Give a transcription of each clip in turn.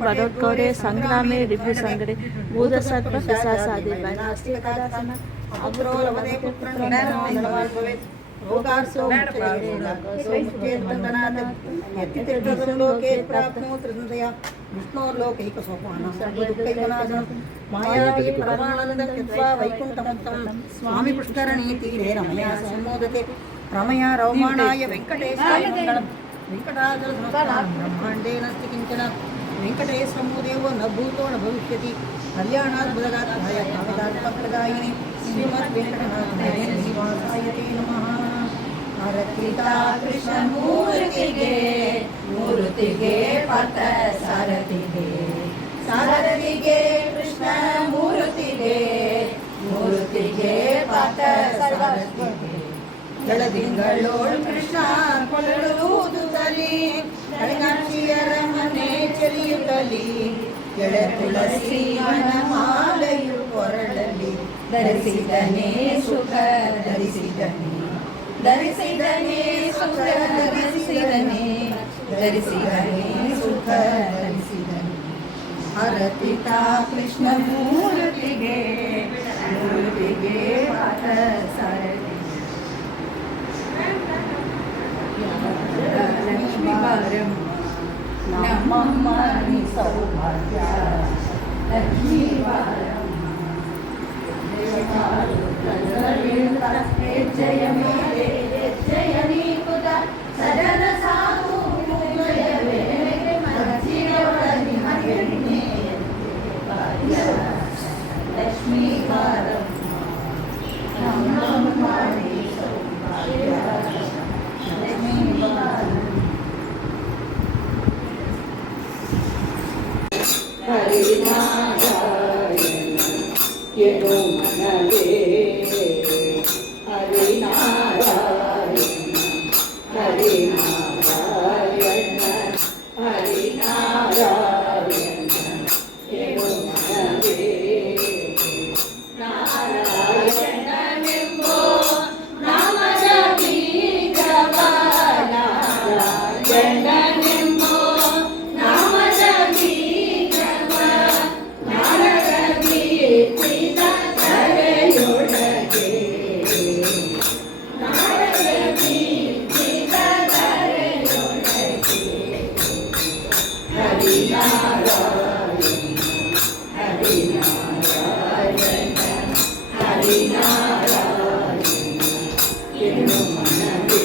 बडोत्कौरे संग्रामे ऋभुसंग्रे भूतसर्प पिशाचादि नास्ति कदाचन अपुरो लभते पुत्रं नरवाल् भवेत् रोगार्सो मुच्येत्तनात् यति तिष्ठतं लोके प्राप्नोति तृतीया विष्णोर्लोकैकसोपानं सर्वदुःखैकनाशनं मायावी परमानन्दं यत्त्वा वैकुण्ठमुत्तमं स्वामी पुष्करणीतीरे रमया सम्मोदते रमया रौमाणाय वेङ्कटेशाय मङ्गलं वेङ्कटाचलसंस्थानं ब्रह्माण्डे नास्ति किञ्चन वेङ्कटेशमो देवो न भूतो न भविष्यति कल्याणाद्भुतगात्राय कामदात्मप्रदायिने श्रीमद्वेङ्कटनाथाय श्रीनिवासाय ते नमः। ಹರತಿತಾ ಕೃಷ್ಣ ಮೂರ್ತಿಗೆ ಮೂರ್ತಿಗೆ ಪಥ ಸಾರಥಿಗೆ ಸಾರಥಿಗೆ ಕೃಷ್ಣ ಮೂರ್ತಿಗೆ ಮೂರ್ತಿಗೆ ಪಥ ಸಾರಥಿಗೆ ಜಲದಿಂಗಳೋಳ್ ಕೃಷ್ಣ ಕೊಳಲೂದುತ್ತಲಿ ಕಳಿನಾಕ್ಷಿಯರ ಮನೆ ಚೆಲಿಯುತ್ತಲಿ ಎಳ ತುಳಸಿ ವನಮಾಲೆಯು ಕೊರಳಲಿ ಧರಿಸಿದನೇ ಸುಖ ಧರಿಸಿದನೇ ಧರಿಸಿದನೇ ಸುಖ ಧರಿಸಿದನೇ ಧರಿಸಿದನೇ ಸುಖ ಧರಿಸಿದನೇ ಹರತಿತಾ ಕೃಷ್ಣ ಮೂರ್ತಿಗೆ ಮೂರ್ತಿಗೆ ಪಾಠ ಸಾರಥಿ ಲಕ್ಷ್ಮೀ ಬಾರಮ್ಮ ನಮ್ಮಮ್ಮ ನೀ ಸೌಭಾಗ್ಯ ಲಕ್ಷ್ಮೀ ಬಾರಮ್ಮ ಜಯ ಮೇಲೆ ಜಯ ನೀಕುತ ಸದನ ಸಾಧು ಜಯವೇ ಮರ್ಜಿಯವಳನಿ ಹರಿಣೆ ಲಕ್ಷ್ಮೀ ಬಾರಮ್ಮ ನಮ್ಮಮ್ಮ ನೀ ಸೌಭಾಗ್ಯ ಲಕ್ಷ್ಮೀ ಬಾರಮ್ಮ ಹರಿನಾರಾಯಣ ಎನು ಮನವೇ ಹರಿನಾರಾಯಣ ಹರಿನಾರಾಯಣ ಹರಿನಾರಾಯಣ ಎನು ಮನವೇ ನಾರಾಯಣನೆಂಬೋ ನಾಮದ ಬೀಜವ ನಾರಾಯಣನೆಂಬೋ ನಾಮದ ಬೀಜವ ನಾರದ ಬೀಜಿದ ಧರೆಯೊಳಗೆ ನಾರದ ಬೀಜಿದ ಧರೆಯೊಳಗೆ ಹರಿನಾರಾಯಣ ಹರಿನಾರಾಯಣ ಹರಿನಾರಾಯಣ ಎನ್ನು ಮನವೇ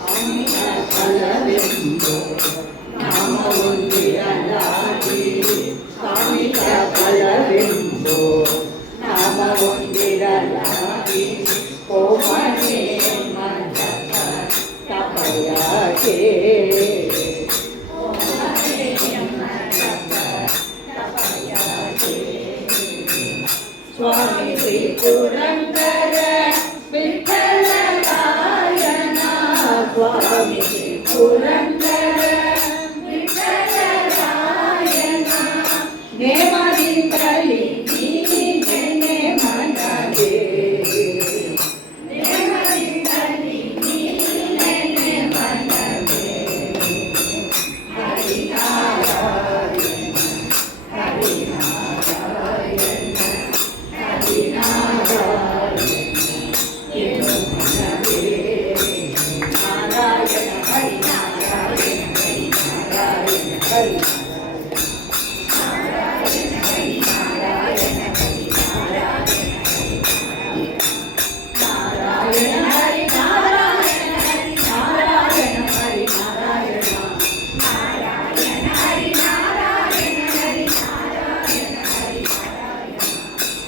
ಕಾಮಿತ ಫಲವೆಂದು ನಾಮವೊಂದಿರಲಾಗಿ ಕಾಮಿತ ಫಲವೆಂದು ನಾಮವೊಂದಿರಲಾಗಿ ಕೋಮನೆ ಮಂಡಪ ತಪಯಾಗೆ ಸ್ವಾಮಿ ಶ್ರೀ ಪುರಂದರ ವಿಠಲ ರಾಯಣ ಸ್ವಾಮಿ ಶ್ರೀ ಪುರಂದರ ವಿಠಲ ರಾಯಣ ನೇಮದಿಂದಲಿ ನೀನೆ ಮನವೇ ನೇಮದಿಂದಲಿ ನೀನೆ ಮನವೇ ಹರಿನಾರಾಯಣ ಹರಿನಾರಾಯಣ ಹರಿನಾರಾಯಣ ಎನು ಮನವೇ ನಾರಾಯಣ ಹರಿನಾರಾಯಣ ಹರಿನಾರಾಯಣ ಹರಿನಾರಾಯಣ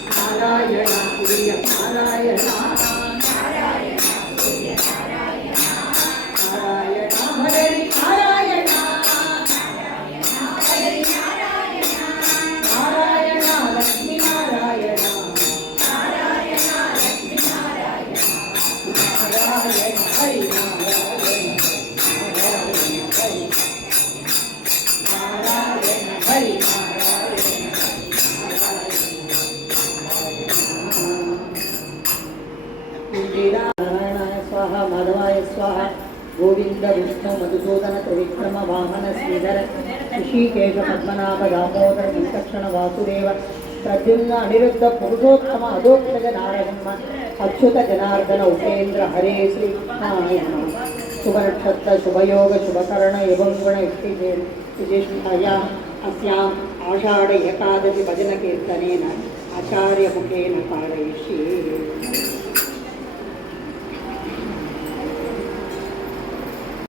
ನಾರಾಯಣ ಪ್ರಿಯ ನಾರಾಯಣ ನಾರಾಯಣ ಪ್ರಿಯ ನಾರಾಯಣ ನಾರಾಯಣ ಹರಿ ನಾರಾಯಣ ನಾರಾಯಣ ಹರಿ ನಾರಾಯಣ ನಾರಾಯಣ ಲಕ್ಷ್ಮೀ ನಾರಾಯಣ ನಾರಾಯಣ ಲಕ್ಷ್ಮೀ ನಾರಾಯಣ ನಾರಾಯಣ ಹರಿ ನಾರಾಯಣ ನಾರಾಯಣ ಹರಿ ನಾರಾಯಣ ಹರಿ ನಾರಾಯಣ स्वाहा माधवाय स्वाहा ಗೋವಿಂದ ವಿಷ್ಣು ಮಧುಸೂದನ ತ್ರಿವಿಕ್ರಮ ವಾಮನ ಶ್ರೀಧರ ಋಷಿಕೇಶ ಪದ್ಮನಾಭ ದಾಮೋದರ ವೆಂಕಟಕ್ಷಣ ವಾಸುದೇವ ಪ್ರದ್ಯುಮ್ನ ಅನಿರುದ್ಧ ಪುರುಷೋತ್ತಮ ಅಧೋಕ್ಷಜ ನಾರಸಿಂಹ ಅಚ್ಯುತ ಜನಾರ್ದನ ಉಪೇಂದ್ರ ಹರೇ ಶ್ರೀ ಕೃಷ್ಣಾಯ ನಮಃ. ಶುಭ ನಕ್ಷತ್ರ ಶುಭಯೋಗ ಶುಭಕರಣ ಯವಂಗುಣ ವಿಶಿಷ್ಟಾಯಾಂ अस्याम् आषाढ़ एकादशी भजन कीर्तनेन आचार्य मुखेन कारयिष्ये.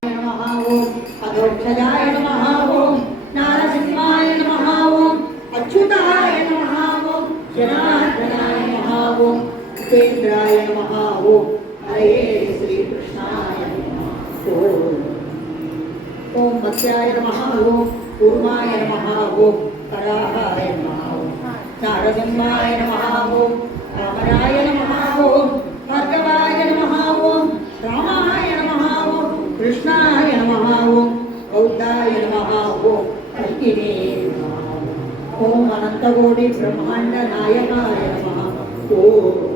नमः ओम अधोक्षजाय नमः ओम नारसिंहाय नमः ओम अच्युताय नमः ओम जनार्दनाय नमः ओम उपेन्द्राय नमः ओम हरे श्री कृष्णाय नमः ओम मत्स्याय नमः ओम कूर्माय नमः ओम कराहाय नमः ओम नारसिंहाय नमः ओम रामराय नमः ओम भार्गवाय नमः ओम रामाय नमः ओम कृष्णाय नमः ओम बौद्धाय नमः ओम कल्किने नमः ओम अनंतकोटि ब्रह्मांड नायकाय नमः ओम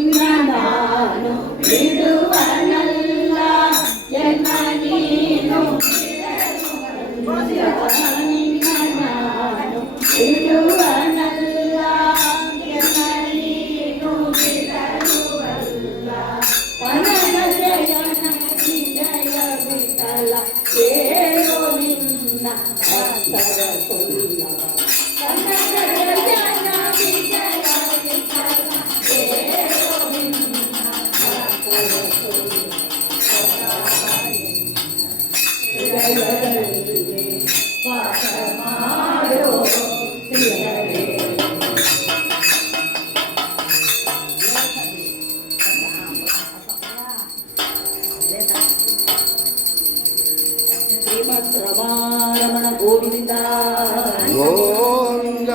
ನಿನ್ನನು ಬಿಡುವನಲ್ಲ ಎನ್ನ ನೀನು ನಿನ್ನನು ಬಿಡುವನಲ್ಲ ಎನ್ನ ನೀನು ಬಿಡಲುವಲ್ಲ ವನನ ಜಯನ ವಿಜಯ ವಿಠಲ ಕೇಳೋ ನಿನ್ನ ಭಕ್ತರ ಸುಲ್ಲ ವನನ ಜಯನ ವಿಜಯ ವಿಠಲ ಕೇಳೋ ನಿನ್ನ ಭಕ್ತರ ಸುಲ್ಲ ಹೃದಯದಲ್ಲಿ ವಾಸ ಮಾಡೋ ಶ್ರೀಹರೇ ಶ್ರೀಮದ್ ರಮಾರಮಣ ಗೋವಿಂದ ಗೋವಿಂದ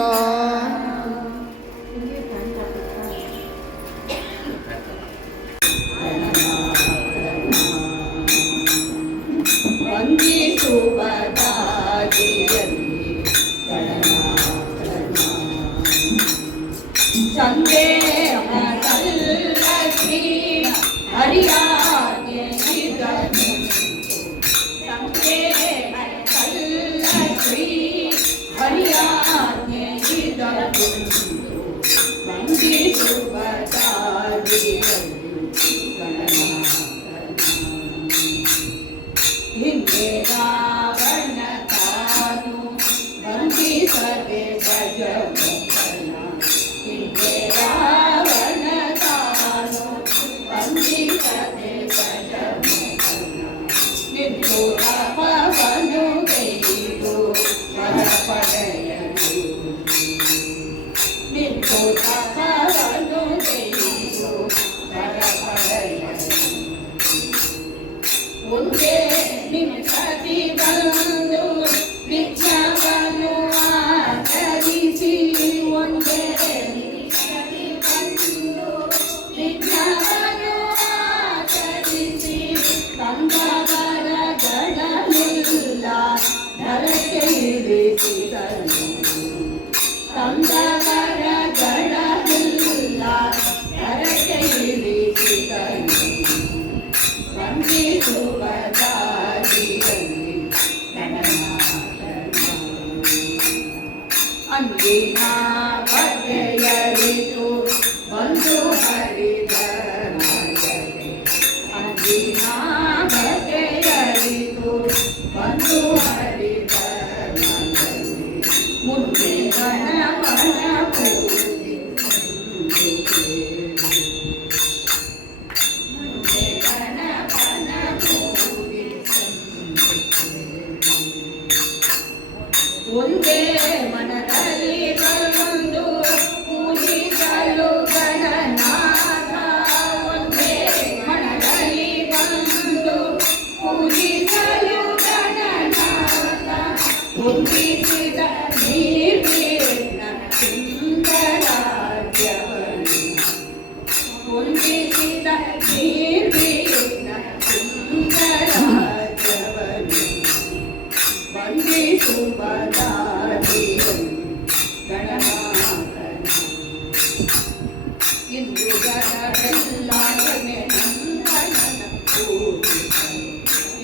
ವಂದಿಸುವದಾಗಿಯಲ್ಲಿ ಸಂದೇಹ ಕಲ್ಲಿ ಹರಿಯಾಗೆ ಸಿಗನು ಸಂದೇಹ ಕಲ್ಲಿ ಹರಿಯಾಗೆ ಸಿಗನು ವಂದಿಸುವದಾಗಿಯಲ್ಲಿ ಹಿಂದೆ ರಾವಣ ತಾನು ವಂದಿಸದೆ ಗಜಮುಖನ ಹಿಂದೆ ರಾವಣ ತಾನು ವಂದಿಸದೆ ಗಜಮುಖನ ನಿಂತುರ ಪವನು ಗೈದು ವರ ಪಡೆಯಲು ನಿಂತುರ ಪವನು ಗೈದು ವರ ಪಡೆಯಲು ಒಂದೇ ನಿಮಿಷದಿ ಬಂದು ಭಿಕ್ಷವನ್ನು ಆಚರಿಸಿ ಒಂದೇ ನಿಮಿಷದಿ ಬಂದು ಭಿಕ್ಷವನ್ನು ಆಚರಿಸಿ ತಂದವರಗಳೆಲ್ಲ ನರಕ್ಕೆ ಇಳಿಸಿದನು ತಂದವರಗಳೆಲ್ಲ ನರಕ್ಕೆ ಇಳಿಸಿದನು ವಂದಿಸುವದ ವಂದಿಸಿದ ಕೀರ್ತಿಯುಳ್ಳ ಸುಂದರಾಜವನು ವಂದಿಸುವ ದಾರಿಯಲ್ಲಿ ಗಣನಾಥನ ಇಂದು ಗಣವೆಲ್ಲವನೇ ನಂದನನ ಪೂಜಿಸಲು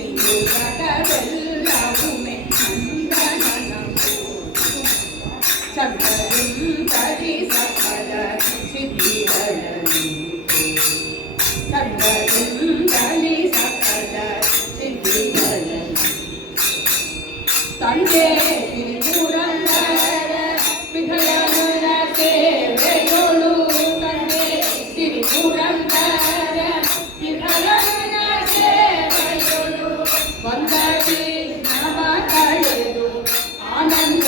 ಇಂದು ಗಣವೆಲ್ಲವುಮೆ ನಂದನನ ಪೂಜಿಸಲು ಚಂದ್ರರಿಂದಲಿ ಸಕಲ ಸಿದ್ಧಿಗಳನ್ನು ಚಂದ್ರರಿಂದಲಿ ಸಕಲ ಸಿದ್ಧಿಗಳನ್ನು ತಂದೆ ಸಿರಿಪುರಂದರ ವಿಠಲನ ಸೇವೆಗಳು ತಂದೆ ಸಿರಿಪುರಂದರ ವಿಠಲನ ಸೇವೆಗಳು ಒಂದಡಿ ನಮ ಕಳೆದು ಆನಂದ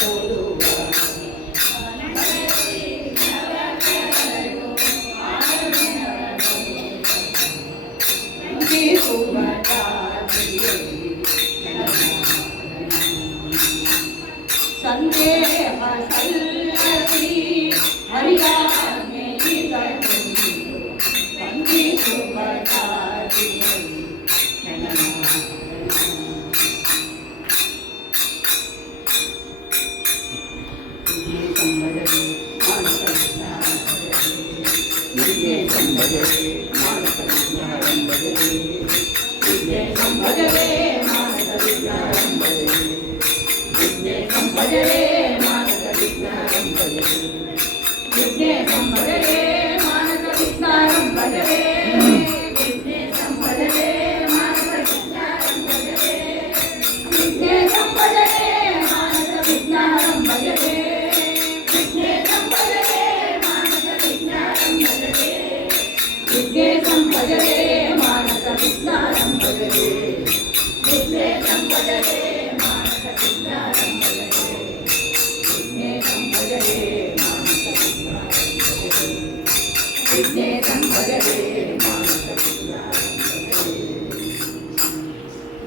ಕೊಡುವ ಸಂದೇಹ ಸಲ್ಲದಿ ಹರಿಯಾನೆ ವಂದಿಸುವ ದಾರಿಯಲ್ಲಿ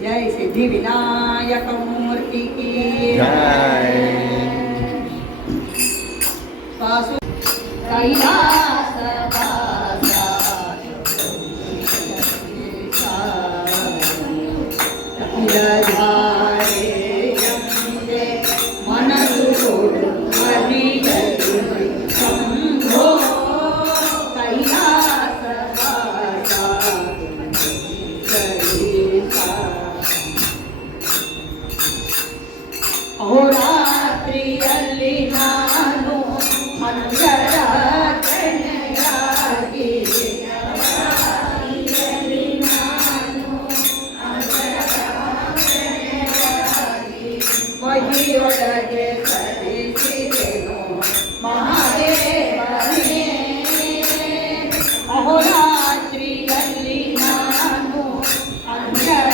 जय सिद्धि विनायक मूर्ति की जय। कैलास मनसु शंभो कैलास ಅಹೋರಾತ್ರಿಯಲ್ಲಿ ನಾನು ಮಂಗಳಾಚರಣೆಯಾಗಿ ಬಹಿಯೊಳಗೆ ಸರಿಸಿದೆನು ಮಹಾದೇವನೇ ಅಹೋರಾತ್ರಿಯಲ್ಲಿ ನಾನು ಅಂಜರಾಚರಣೆಯಾಗಿ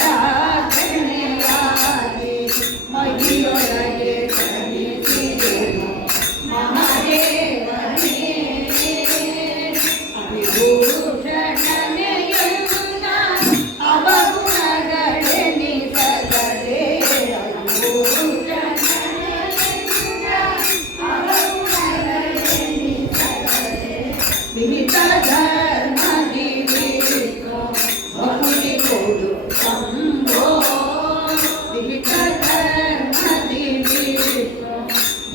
ಮಹಿಯೊಳಗೆ ಸರಿಸಿದೆನು ಮಹಾದೇವನೇ ಅವಿಭೂಷಣನೆಯುಳ್ಳ ಅವಗುಣಗಳೆನಿಸದೆ ವಿಹಿತ ಧರ್ಮದಿ ವಿಷ್ಣು ಬಹುಲಿ ಕೊಡು ಶಂಭೋ ವಿಹಿತ ಧರ್ಮದಿ ವಿಷ್ಣು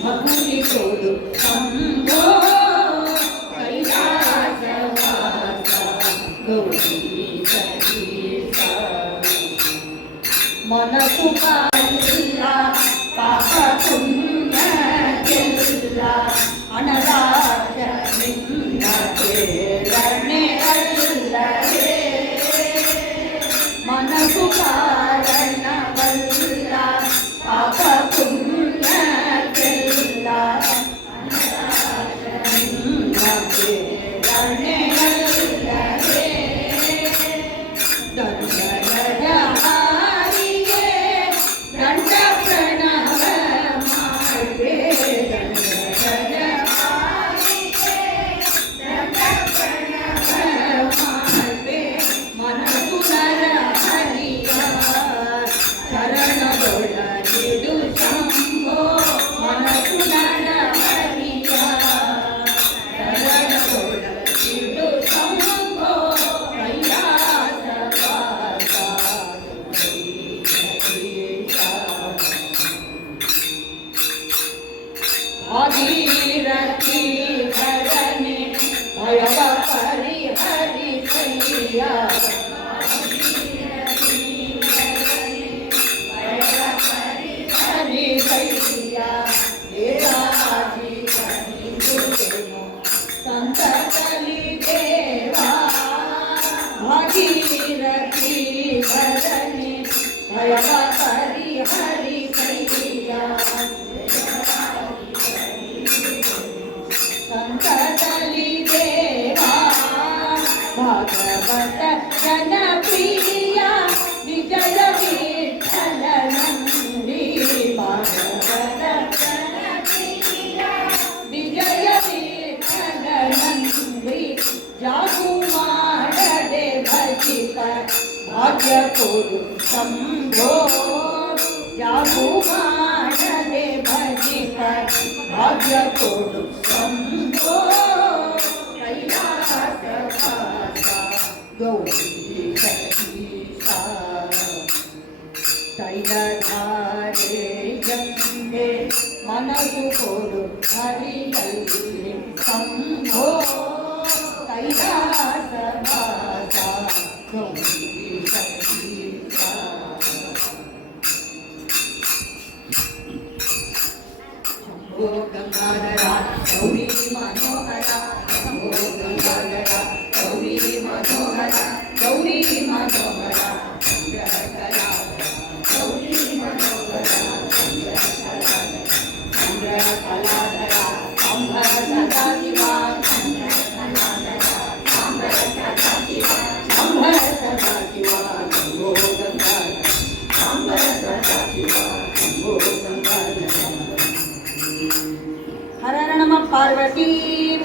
ಬಹುಲಿ ಕೊಡು ಶಂಭೋ ಕೈಲಾಸವಾಸ ಗೌರಿ ಸತೀಶ ಮನಸ್ಸು ಪಾಲಿಲ್ಲ ಪಾಪ ಪುಣ್ಯಕ್ಕೆಲ್ಲ ಅನರಾಜ ನಿನ್ನ ಪ್ರೇರಣೆ ಅಲ್ಲವೇ ಮನಸ್ಸು ಕಾರಣವಲ್ಲ ಪಾಪ ಪುಣ್ಯಕ್ಕೆಲ್ಲ ಅನರಾಜ ನಿನ್ನ ಪ್ರೇರಣೆ ಅಲ್ಲವೇ ದಂಡದ ಹಾರಿಗೆ ಭಗವತ ಜನಪ್ರಿಯ ವಿಜಯ ವಿಠಲ ನಂದಿ ಭಗವತ ಜನಪ್ರಿಯ ವಿಜಯ ವಿಠಲ ನಂದಿ ಜಾಗು ಮಾಡದೆ ಭಜಿತ ಭಾಗ್ಯ ಕೊಡು ಶಂಭೋ ಜಾಗು ಮಾಡದೆ ಭಜಿತ ಭಾಗ್ಯ ಕೊಡು ಶಂಭೋ ತೈಲಧಾರೆ ಗಂಗೆ ಮನಸು ಕೊಡು ಹರಿಯಲ್ಲಿ ಸಂಭೋ ಕೈಲಾಸ ವಾಸ ಗೌರಿ ಸತೀಶ ಶಂಭೋ ಗಂಗಾಧರ ಗೌರಿ ಮನೋಹರ ಶಂಭೋ ಗಂಗಾಧರ ಗೌರಿ ಮನೋಹರ ಗೌರಿ ಮನೋಹರ ಚಂದ್ರಕಲಾ ಗೌರಿ ಮನೋಹರ ಚಂದ್ರಕಲಾಧರ ಅಂಬರ ಸದಾ ಶಿವ ಅಂಬರ ಸದಾ ಶಿವ ಅಂಬರ ಸದಾ ಶಿವ ಶಂಭೋ ಗಂಗಾಧರ ಅಂಬರ ಸದಾ ಶಿವ ಶಂಭೋ ಗಂಗಾಧರ ಹರ ನಮ ಪಾರ್ವತಿ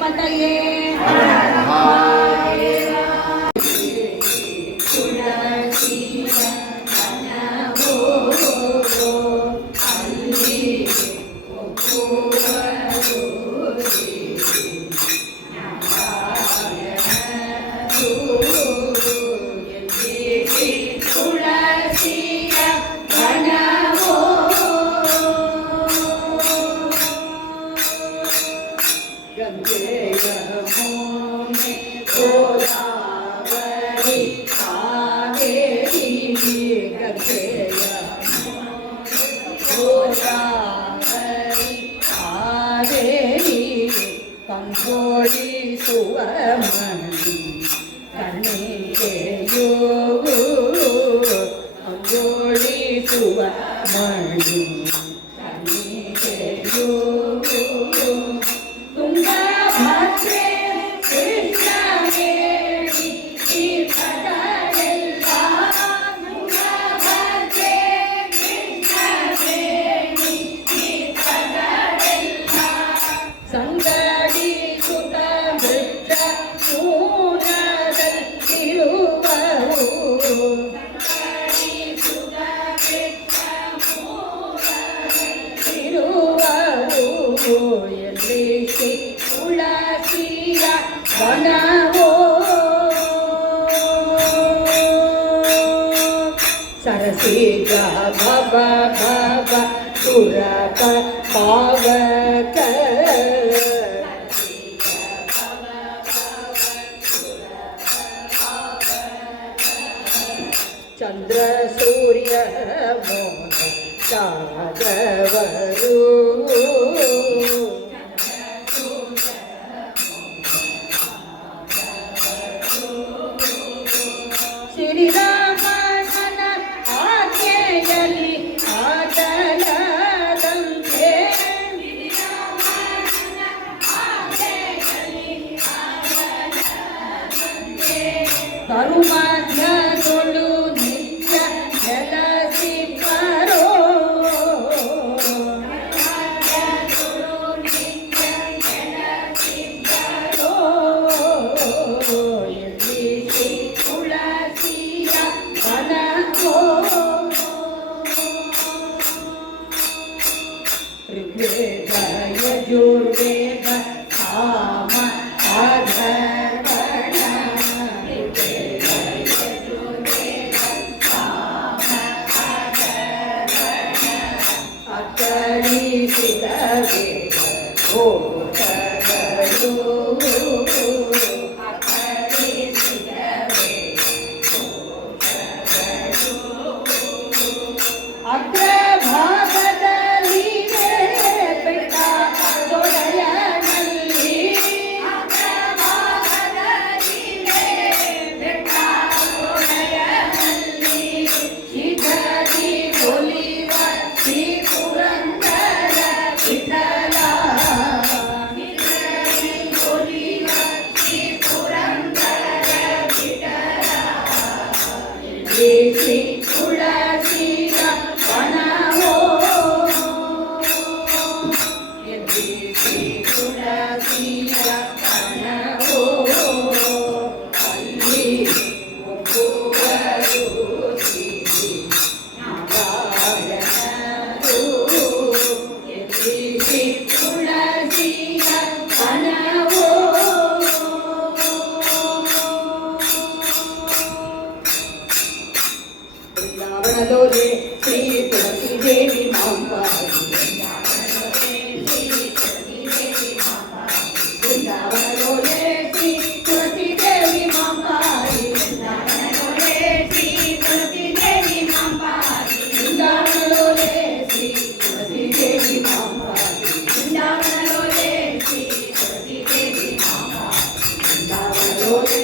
ಪತಯೇ सरसीज भव भव सुरप पावक चंद्र सूर्य मोह चादवरू श्री राम ಕರುಮಧ್ಯದೊಳು ನಿತ್ಯ ನೆಲಸಿಪರೋ ಎಲ್ಲಿ ತುಳಸಿಯ ವನವೋ ಋಗ್ವೇದ ಯಜುರ್ವೇದ ಸಾಮ ಅಧರ್ವಣ ಋಗ್ವೇದ ಯಜುರ್ವೇದ वृंदावनलोले श्री तुलसी देवी मां पाहि वृंदावनलोले श्री तुलसी देवी मां पाहि वृंदावनलोले श्री तुलसी देवी मां पाहि वृंदावनलोले श्री तुलसी देवी मां पाहि वृंदावनलोले श्री तुलसी देवी मां पाहि वृंदावनलोले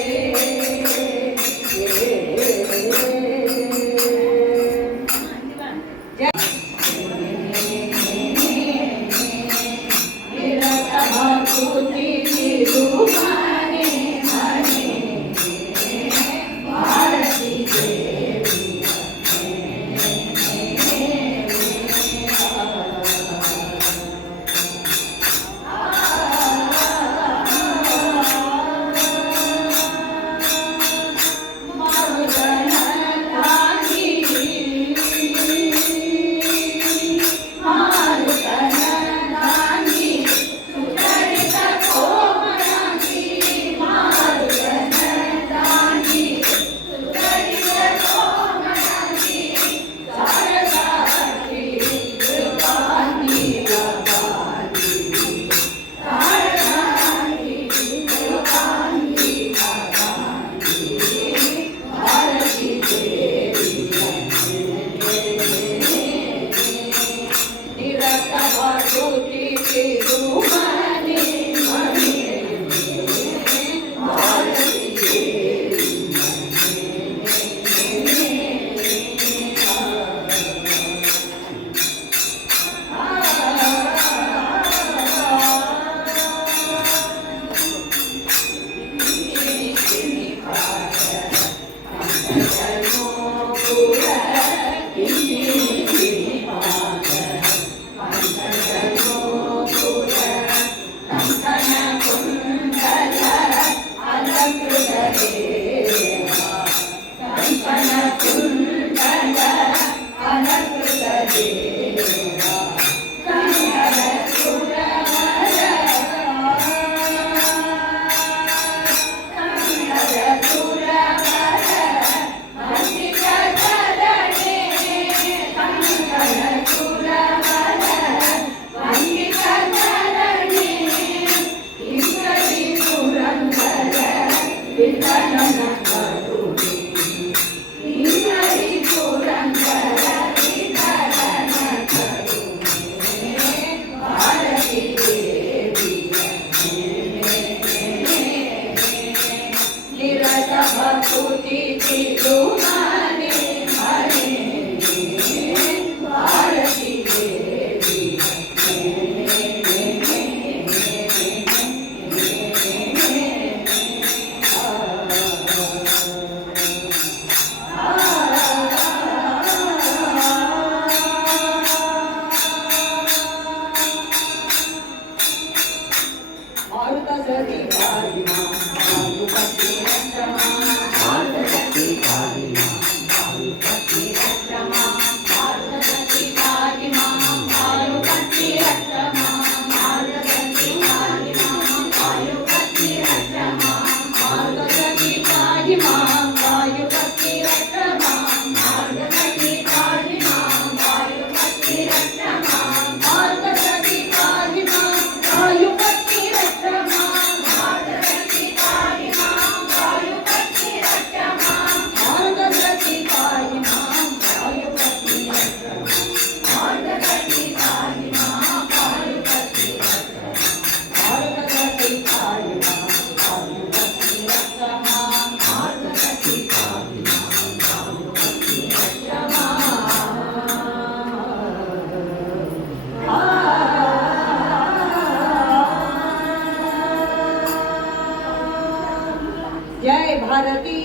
जय भारती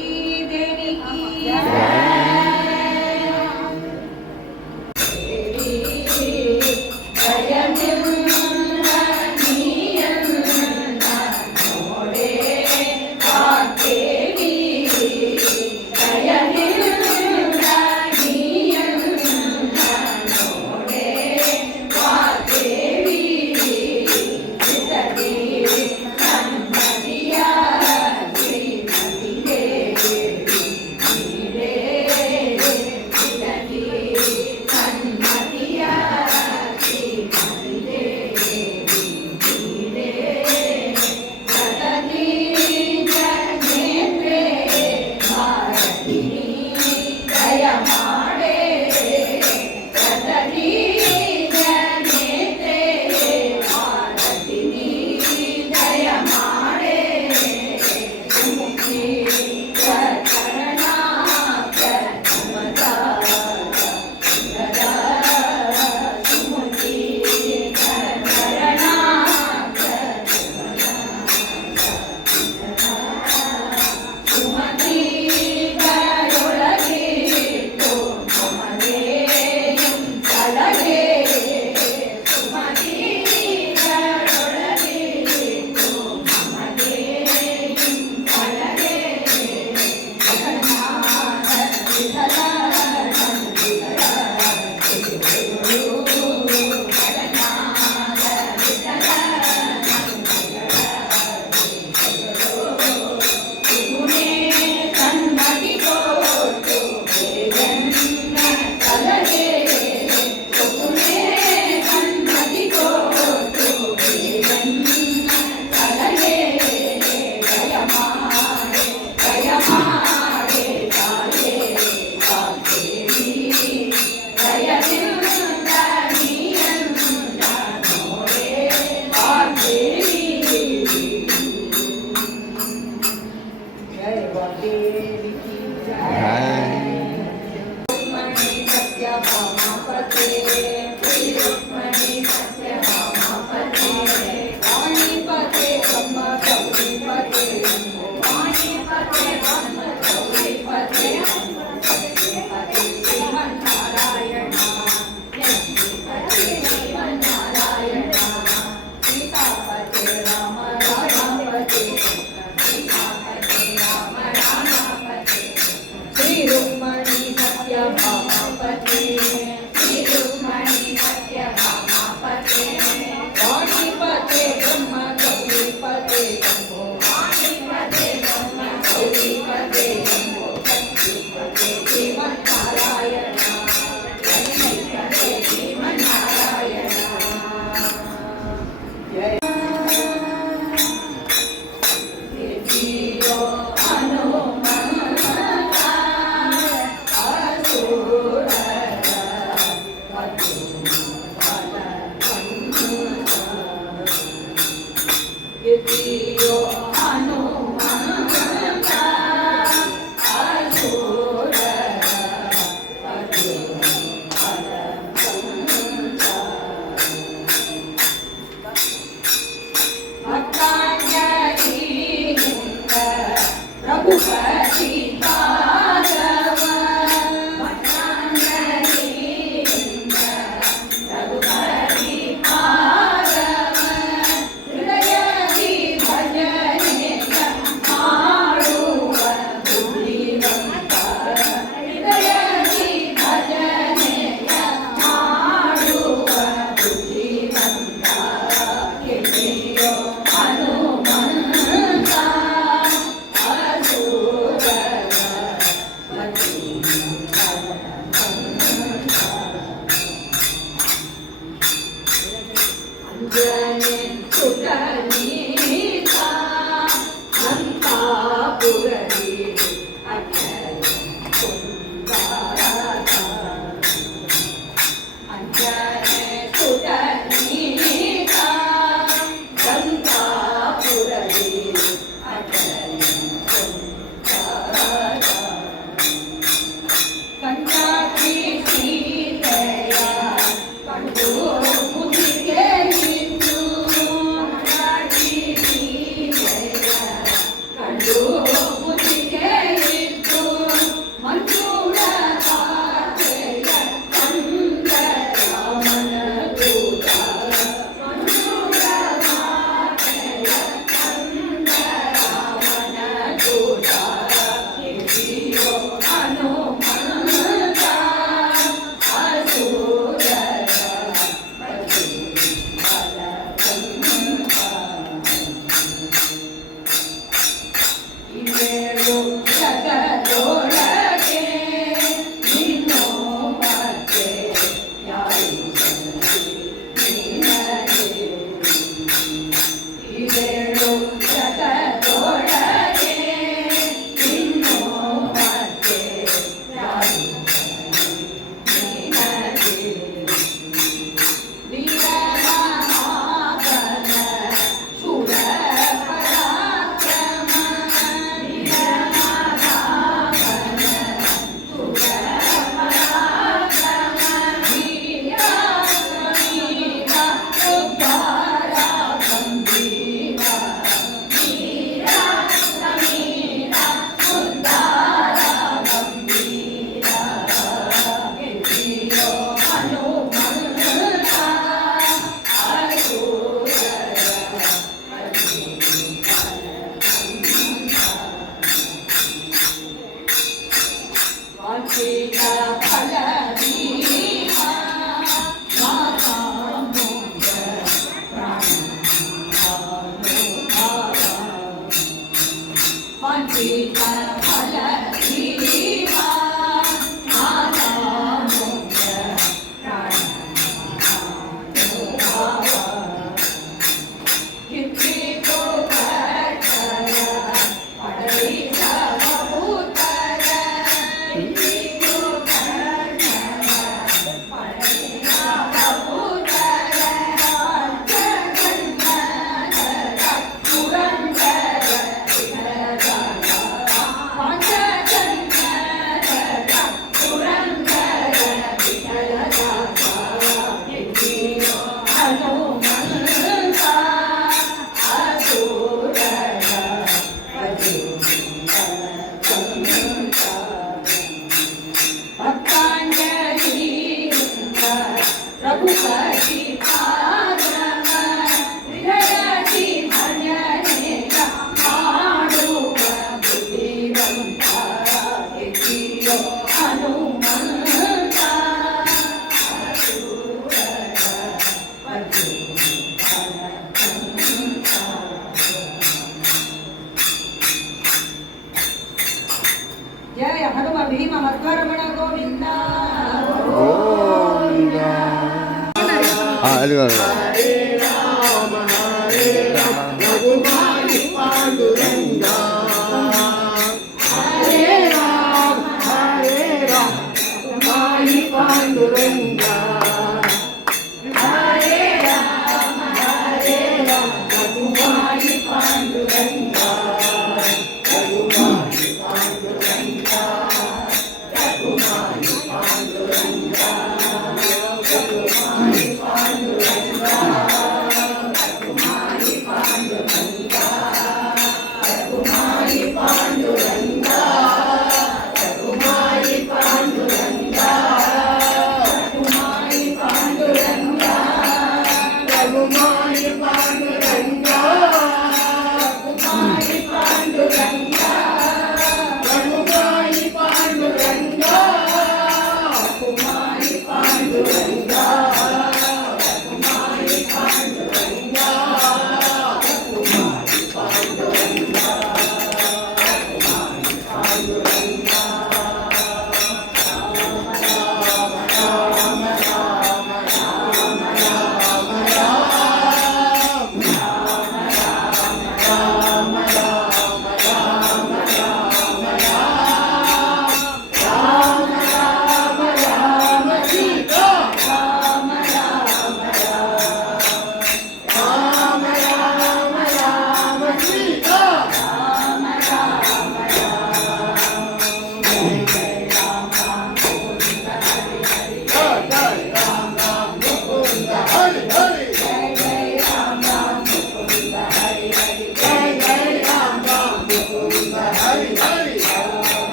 देवी की देवी की जय। रुक्मणी सत्यभामापते रुक्मणी सत्यभामापते वाणीपते ब्रह्मगौरीपते वाणीपते ब्रह्मगौरीपते श्रीमन्नारायण लक्ष्मीपते श्रीमन्नारायण सीतापते राम रामापते सीतापते राम रामापते श्री रुक्मणी सत्यभामापते श्री रुक्मणी सत्यभामापते वाणीपते ब्रह्मगौरीपते वाणीपते ब्रह्मगौरीपते लक्ष्मीपते श्रीमन्नारायण लक्ष्मीपते श्रीमन्नारायण जय देवियो Yo Hanumanta Asura Bhaktanjali Raghupati Bhagava Bhaktanjali Raghupati Bhagava ಹೃದಯದಿ ಭಜನೆಯ ಮಾಡುವ ಬುದ್ಧಿವಂತ ಹೃದಯದಿ ಭಜನೆಯ ಮಾಡುವ ಬುದ್ಧಿವಂತ ಎಲ್ಲಿಯೋ ಹನುಮಂತ ಅಸುರರ ಜಯ ಹನುಮ ಭೀಮ ಮಧ್ವರಮಣ ಗೋವಿಂದ ಗೋವಿಂದ. ಅಲ್ಲಿ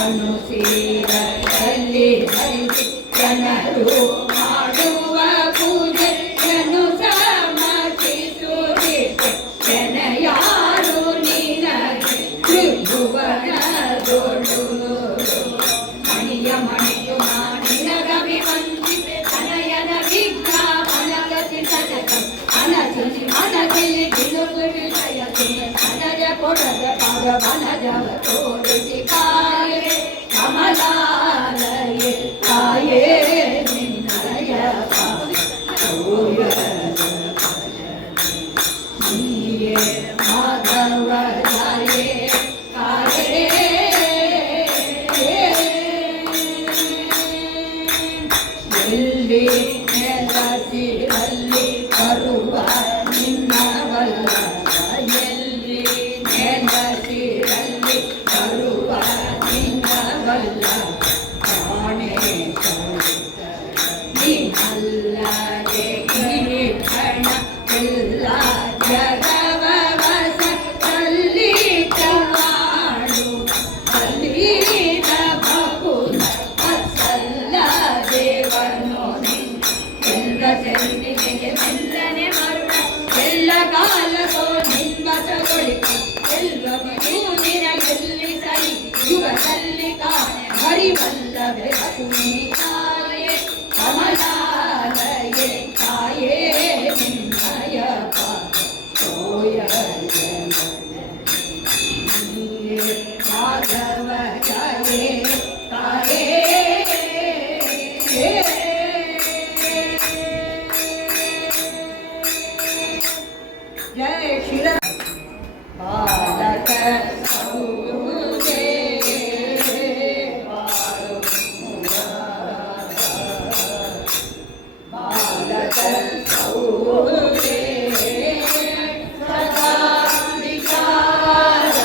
ಅನುಸೀರಲ್ಲಿ ಧರಿಸಿ ಜನರು ಮಾಡುವ ಪೂಜೆಯನ್ನು ಸಮರ್ಪಿಸುತ್ತಿದ್ದೆ ಜನಯಾರು ನಿನಗೆ ತ್ರಿಭುವನದೊಳು ಮಣಿಯ ಮಣಿಯು ನಿನಗವಿ ವಂದಿತೆ ಅನಯನ ವಿಜ್ಞಾಪನದ ಚಿಂತಕ ಅನಸಿನಿ ಅನಸಿಲಿ ಬಿಲುಕು ವಿಷಯಕ್ಕೆ ಅನಜ ಕೊಡದ ಪರವನಜವ ತೋರಿಸಿ ಕಾಯೆ ಕಮಲಾಲಯೇ ಕಾಯೇ ನಿನ್ನಯ ನೀಯೇ ಮಾಧವ ಕಾಯೇ ಕಾಯೇ ಎಲ್ಲಿ ನೆಲಸಿರಲ್ಲಿ ಬರುವ ನಿನ್ನವಲ್ಲ ಎಲ್ಲಿ ನೆಲಸಿರಲ್ಲಿ ಬರುವ ನಿನ್ನವಲ್ಲ ಪ್ರಾಣೇಶ ನೀನಲ್ಲದೆ ಕಿರೀಟಣ ಎಲ್ಲ ಜಗವ ವಸಲ್ಲಿ ಕವಾಡು ಅಲ್ಲಿದ ಬಕುಲ ಅಸಲ್ಲ ದೇವನು ಎಲ್ಲ ಚೆಲ್ಲಿಗೆ ಮೆಲ್ಲನೆ ಮರುಳ ಎಲ್ಲ ಕಾಲಕೋ ನಿನ್ವಸಗೊಳಿತ ಎಲ್ಲವೂ ನಿನಗೆಲ್ಲಿ ಸರಿ ಯುಗದಲ್ಲಿ ಕಾಣೆ ಹರಿವಲ್ಲವೇ ಕಾಯೆ ಕಮಲಾಲಯೇ ಕಾಯೇ ನಿನ್ನಯ ಕೋಯ ಮಾಧವ ಕಾಯೇ ಕಾಯೇ ಜಯ ಶಿರ ಬಾಲಕ ಸೌರೇ ಬಾಲಕ ಸೌರೇ ಸದಾ ವಿಚಾರ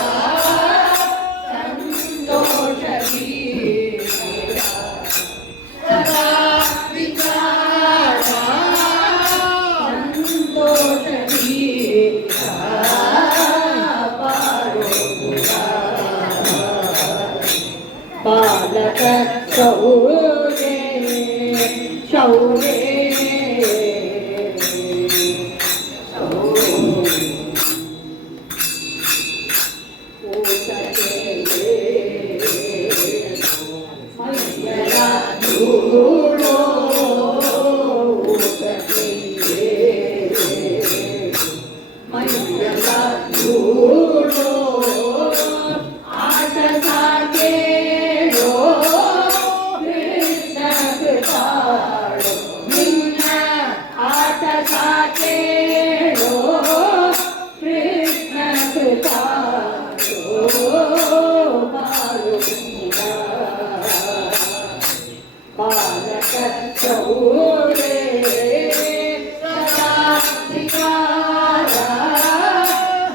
ಸಂತೋಷ ಸದಾ ವಿಚಾರ ಸಂತೋಷ ಬಾಲಕ ಶೌರೇ ಶೌರೇ ಬಾಲಕ ಶೌರೇ ಸದಾ ವಿಚಾರ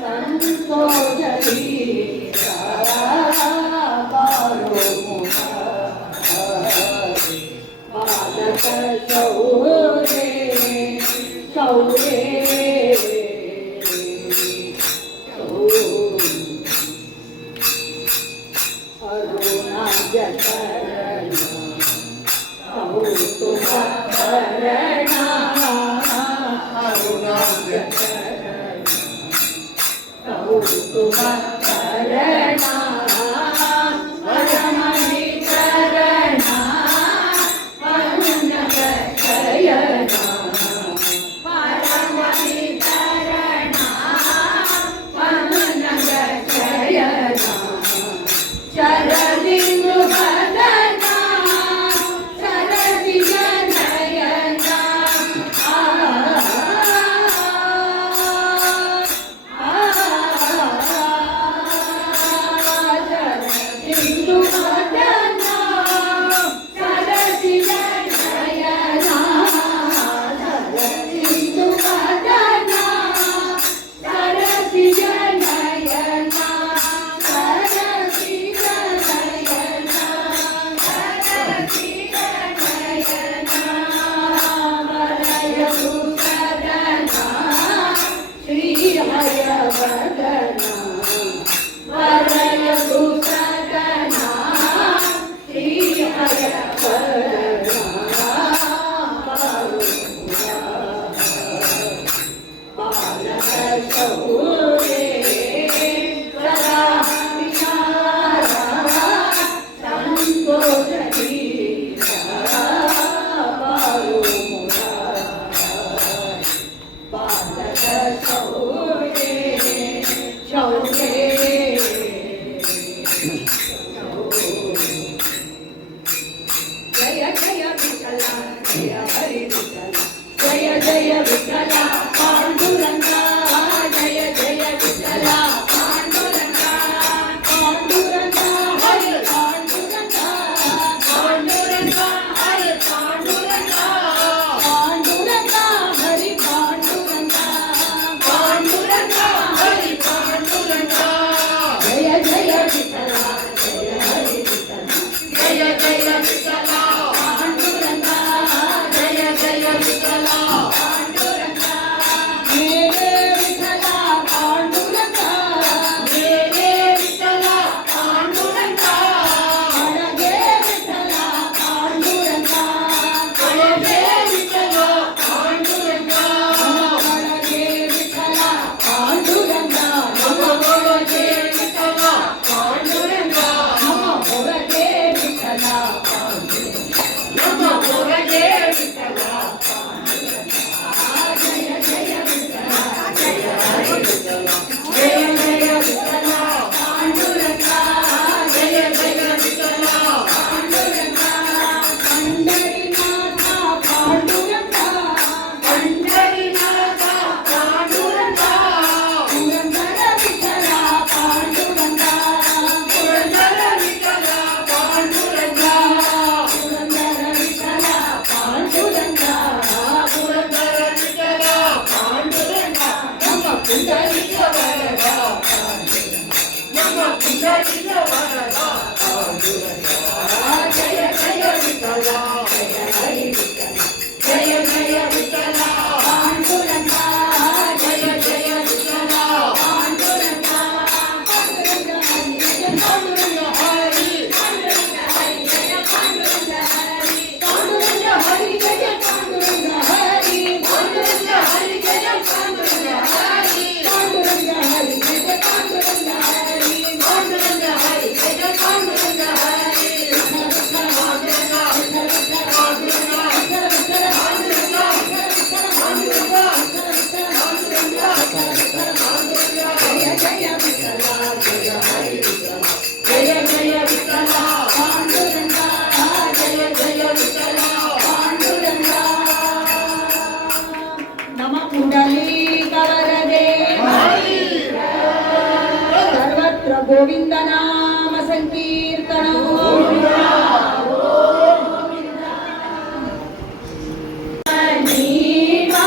ಸಂತೋಷಿ ಬಾಲಕ ಶೌರೇ ಶೌರೇ ಅರುಣಾಜಕರಣ ಕೌತುಕರಣ ಅರುಣಾಜಕರಣ ಕೌತುಕರಣ ಪರಮಣಿಕರಣ ಪರುಣಕ ಶಯನ ಪರಮಣಿಕರಣ ಪರುಣಕ ಶಯನ ಶರದಿನು ಬದನ ಶರದಿ ಜನಯನ जय जय विठ्ठला जय हरी विठ्ठला जय जय विठ्ठला पांडुरंगा जय जय विठ्ठला पांडुरंगा पांडुरंगा हरी पांडुरंगा पांडुरंगा हरी पांडुरंगा पांडुरंगा हरी पांडुरंगा पांडुरंगा हरी पांडुरंगा जय जय विठ्ठला जय हरी विठ्ठला जय जय विठ्ठला पांडुरंगा जय जय विठ्ठला पांडुरंगा मेरे विठ्ठला पांडुरंगा मेरे विठ्ठला पांडुरंगा अळगे विठ्ठला पांडुरंगा अळगे विठ्ठला पांडुरंगा अळगे विठ्ठला पांडुरंगा नमो अळगे विठ्ठला पांडुरंगा नमो अळगे विठ्ठला नमो अळगे विठ्ठला जय जय विठ्ठला जय हरी विठ्ठला जय जय विठ्ठला पांडुरंगा जय जय विठ्ठला पांडुरंगा पंढरीनाथा पांडुरंगा पंढरीनाथा पांडुरंगा पुरंदर विठ्ठला पांडुरंगा पुरंदर विठ्ठला पांडुरंगा पुरंदर विठ्ठला पांडुरंगा पुरंदर विठ्ठला पांडुरंगा नम पुंडलिक वरदा नम पुंडलिक वरदा पांडुरंगा जय जय विठ्ठला जय हरी विठ्ठला जय जय विठ्ठला पांडुरंगा जय जय विठ्ठला पांडुरंगा पांडुरंगा हरी जय पांडुरंगा हरी पांडुरंगा हरी जय पांडुरंगा हरी पांडुरंगा हरी जय पांडुरंगा हरी पांडुरंगा हरी जय पांडुरंगा हरी पांडुरंगा हरी जय पांडुरंगा हरी पांडुरंगा हरी जय पांडुरंगा हरी विठ्ठला पांडुरंगा विठ्ठला पांडुरंगा विठ्ठला पांडुरंगा पांडुरंगा पांडुरंगा पांडुरंगा जय जय विठ्ठला जय हरी विठ्ठला जय जय विठ्ठला पांडुरंगा जय जय विठ्ठला पांडुरंगा नम पुंडलिक वरदे सर्वत्र गोविंद नाम संकीर्तनम् नीवा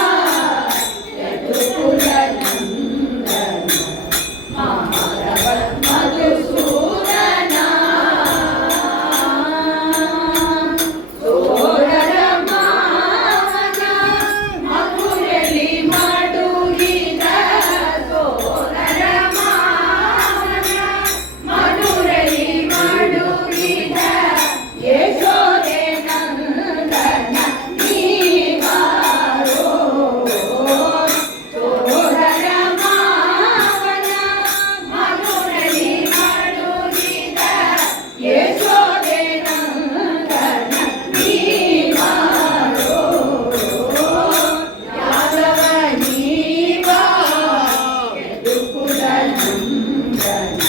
यदुकुलनन्दन माधव मधुसूदन ಸೋದರ ಮಾವನ ಮಧುರಲಿ ಮಡುಗಿದ ಸೋದರ ಮಾವನ ಮಧುರಲಿ ಮಡುಗಿದ ಯಶೋದೆ ನಂದನ ನೀವಾರೋ ಸೋದರ ಮಾವನ ಮಧುರಲಿ ಮಡುಗಿದ ಯಶೋದೆ ನಂದನ ನೀವಾರೋ ಯಾದವ ನೀವಾ ಯದುಕುಲ ನಂದನ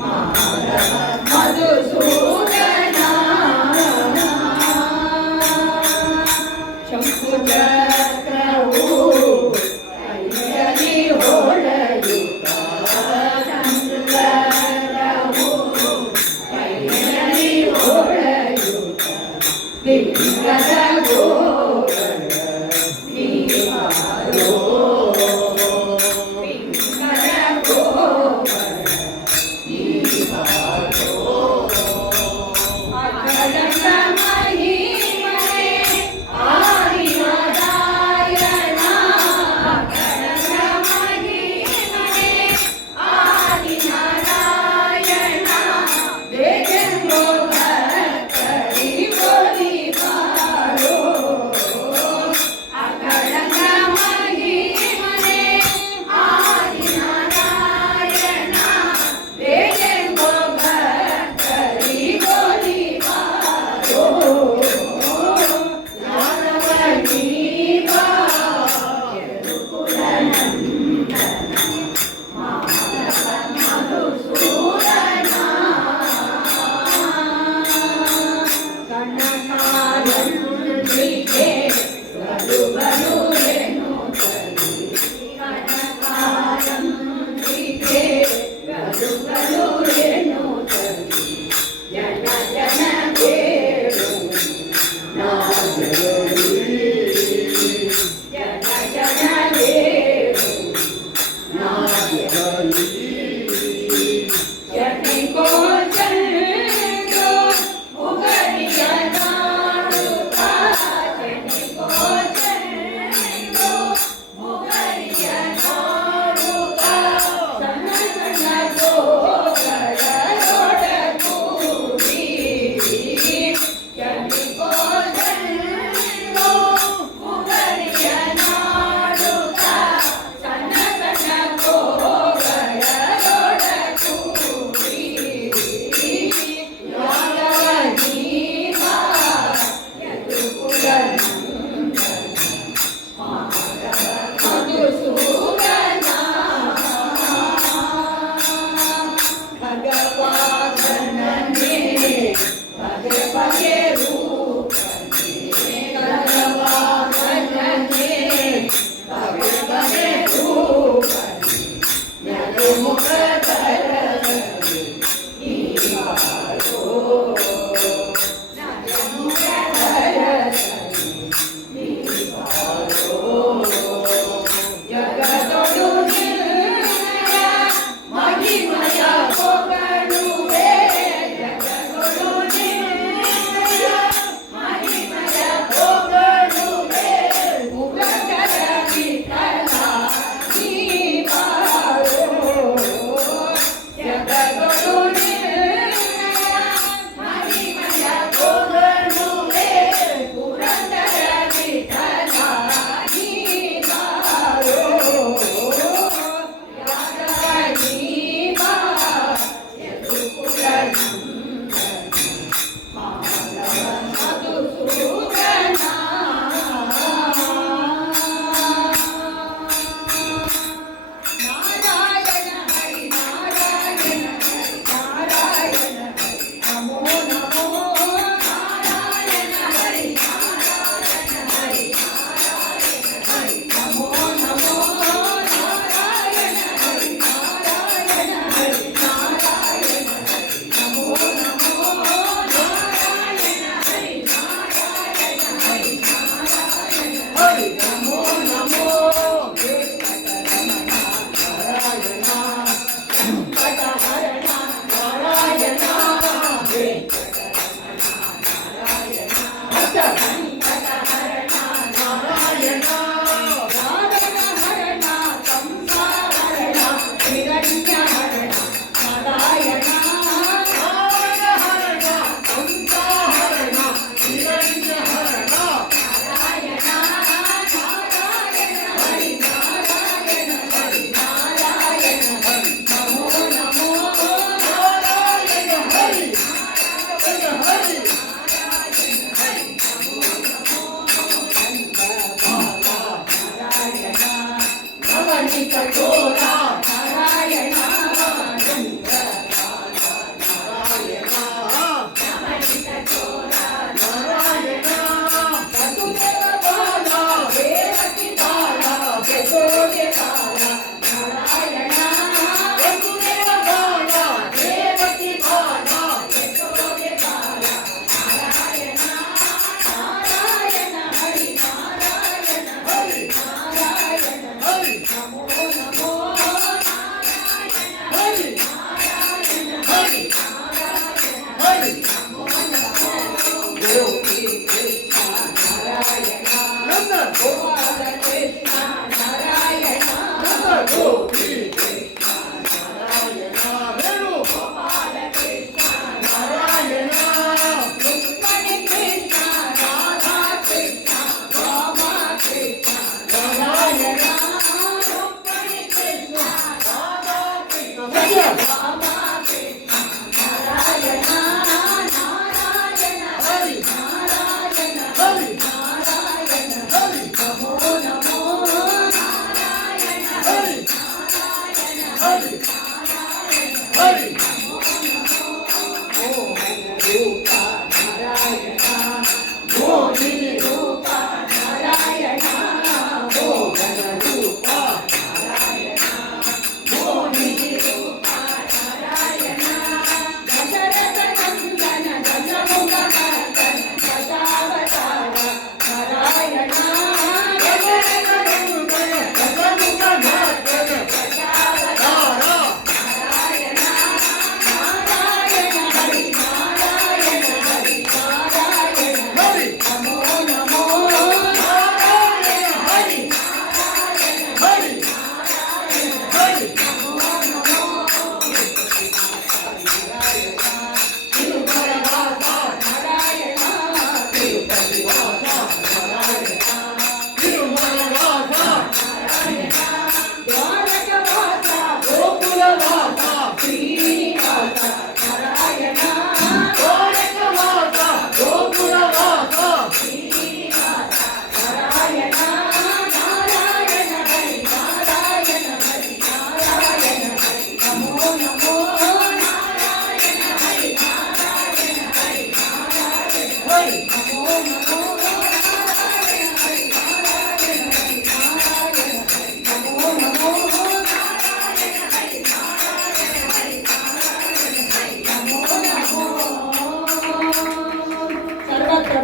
ಮಾಧವ ಮಧುಸೂದನ ಶಂಕು ಚಕ್ರವು ಕೈಯಲ್ಲಿ ಹೊಳೆಯುತ್ತ ಚಂದ್ರವು ಕೈಯಲ್ಲಿ ಹೊಳೆಯುತ್ತ ಲಿಂಗದ ಗೋಗಳ ನೀವಾರೋ ಲಿಂಗದ ಗೋಗಳ ನೀವಾರೋ ಅಖಂಡ ಮಹಿಮನೆ ಆದಿನಾರಾಯಣ ಅಖಂಡ ಮಹಿಮನೆ ಆದಿನಾರಾಯಣ ಬೇಕೆಂಬೋ ಭಕ್ತರಿ ಬೋಲಿಬಾರೋ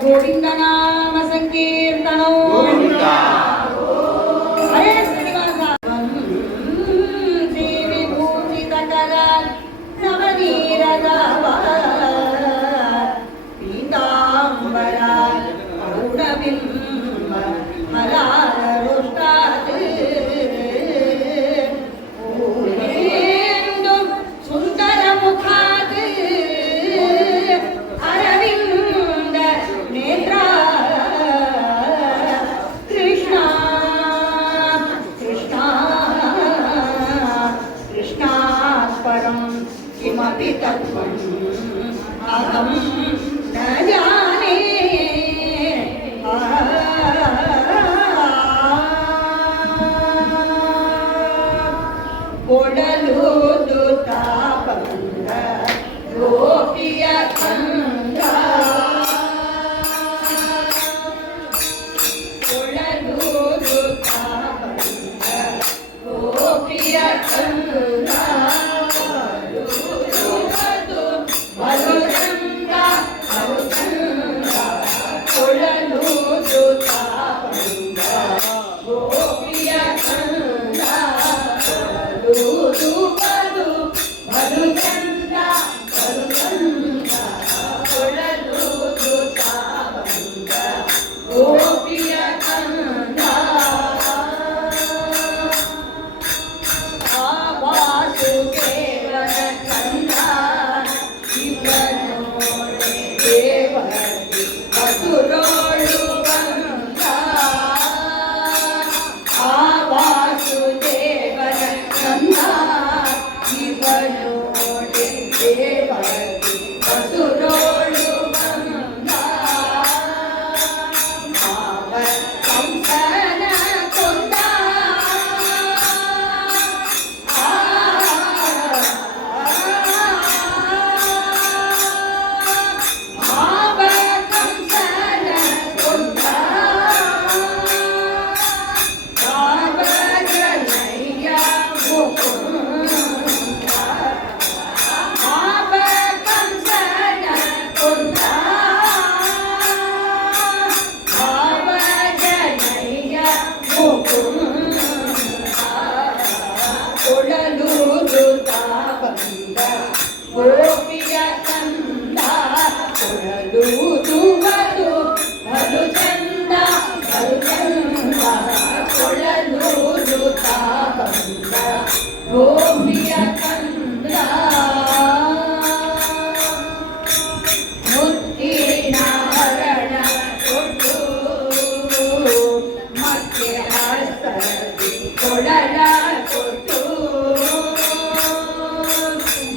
गोविंद नाम संकीर्तनो हरे श्रीनिवास श्री विभूषितकर नवनीरदाव पीतांबर अरुणबिंब मलारुष्टात् पूर्णेन्दुं सुन्दरमुखात् अरविन्द नेत्रा कृष्णा कृष्णा कृष्णात् परं किमपि तत्त्वम् अहं न जाने कोडलूदु तापंद गोपिय कंद कोडलूदु तापंद गोपिय कंद मधुरंग मधुरंग कोडलूदु तापंद गोपिय कंद मधु मधु मधुचंद मधुचंद कोडलूदु तापंद गोपिय कंद वासुदेवन कंद शिवनोरे देवकी मधुरोळु कंद वासुदेवन कंद शिवनोरे देवकी मधुरोळु कंद भाव कंसन ಕೊಂದ ಭಾವ ಕಂಸನ ಕೊಂದ ಭಾವ ಜನಯ್ಯ ಮುಕುಂದ ಭಾವ ಕಂಸನ ಕೊಂದ ಭಾವ ಜನಯ್ಯ ಮುಕುಂದ ಕೊಡಲೂದು ತಾಪಂದ ಗೋಪಿಯ ಕಂದ ಕೊಡಲೂದು ಮಧು ಮಧು ಚಂದ ಮಧು ಚಂದ ಕೊಡಲೂದು ತಾಪಂದ ಗೋಪಿಯ ಕಂದ ಮುತ್ತಿನ ಹರಣ ಕೊಟ್ಟು ಮತ್ತೆ ಹಸ್ತದಿ ಕೊಡಲ ಕೊಟ್ಟು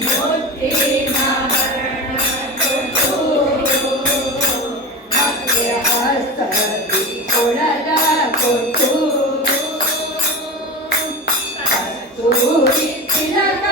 ಮುತ್ತಿನ ಹರಣ ಕೊಟ್ಟು ಮತ್ತೆ ಹಸ್ತದಿ ಕೊಡಲ ಕೊಟ್ಟು ಕಸ್ತೂರಿ ತಿಲಕ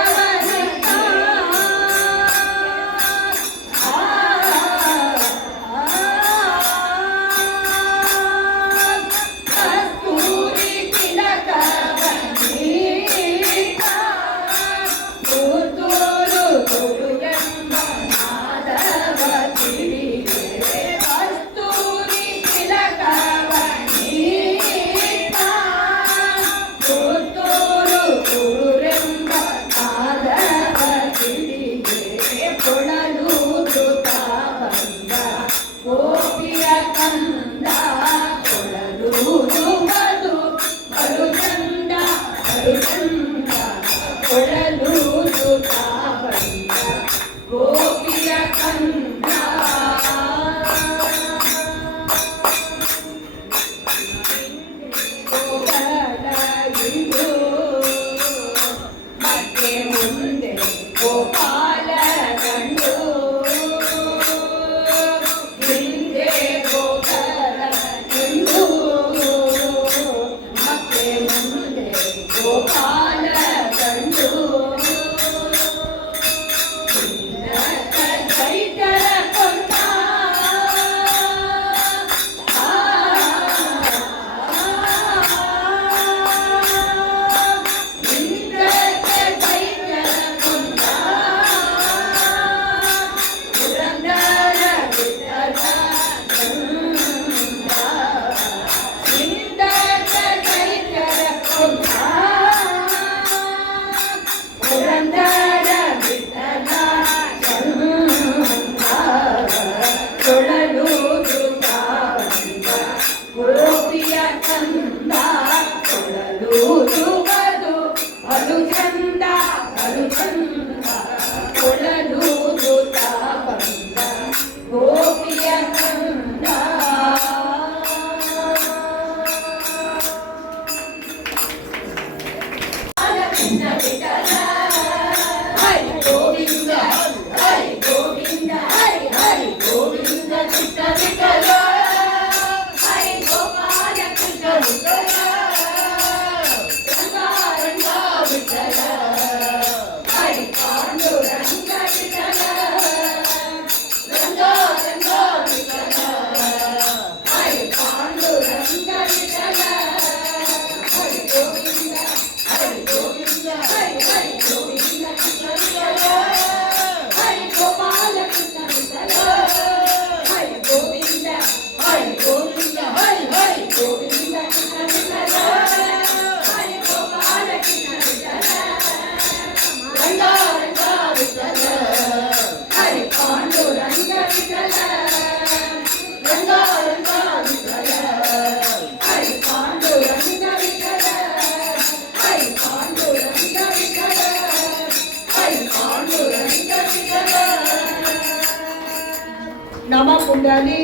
नम कुंडली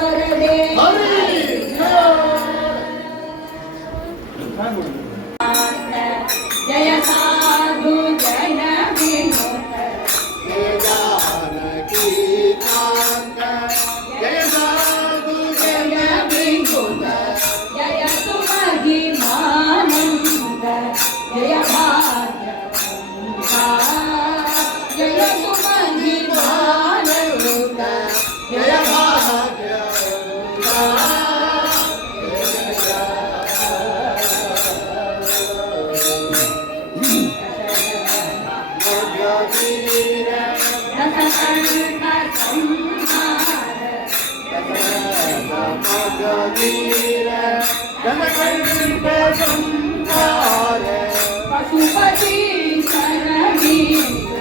वरदे जय साधु जन विमुक्त जय जानकी कांत जय साधु जन विमुक्त जय सुमहिमानंद जय भाग्यवंता जय सुमहिमानंद जय भाग्यवंता पशुपति शरणीन्द्र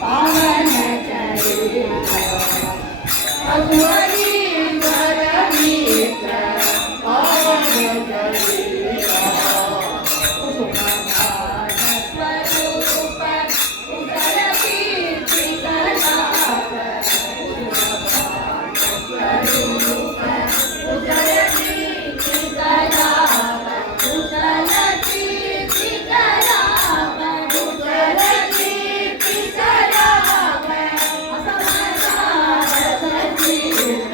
पावन चरित्र पशुपति शरणीन्द्र पावन चरित्र स्वरूप उदर कीर्ति कलाप स्वरूप उदर कीर्ति कलाप कुशल कीर्ति कलाप कुशल कीर्ति कलाप असमसार सचित्र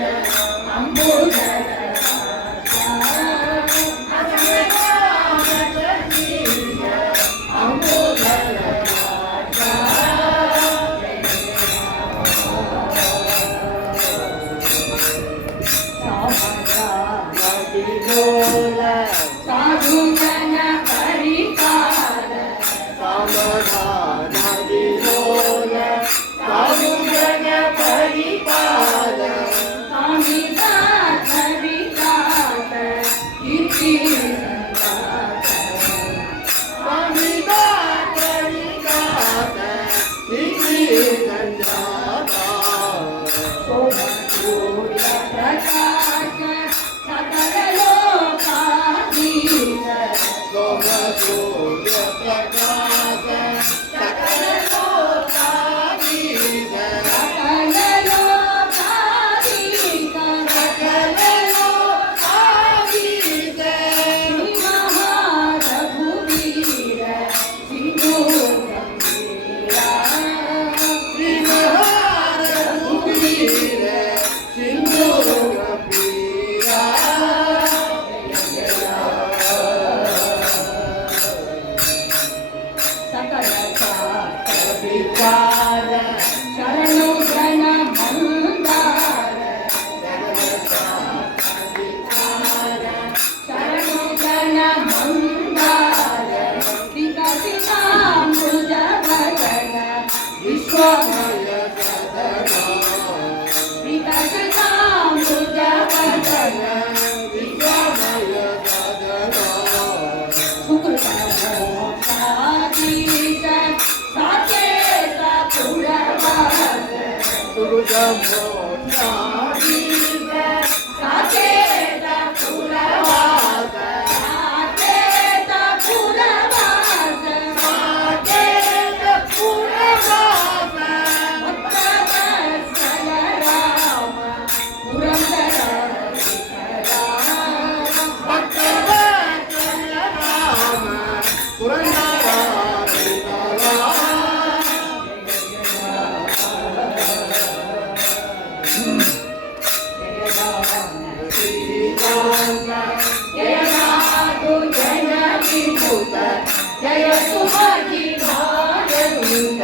जय सुमति भाग्यदूत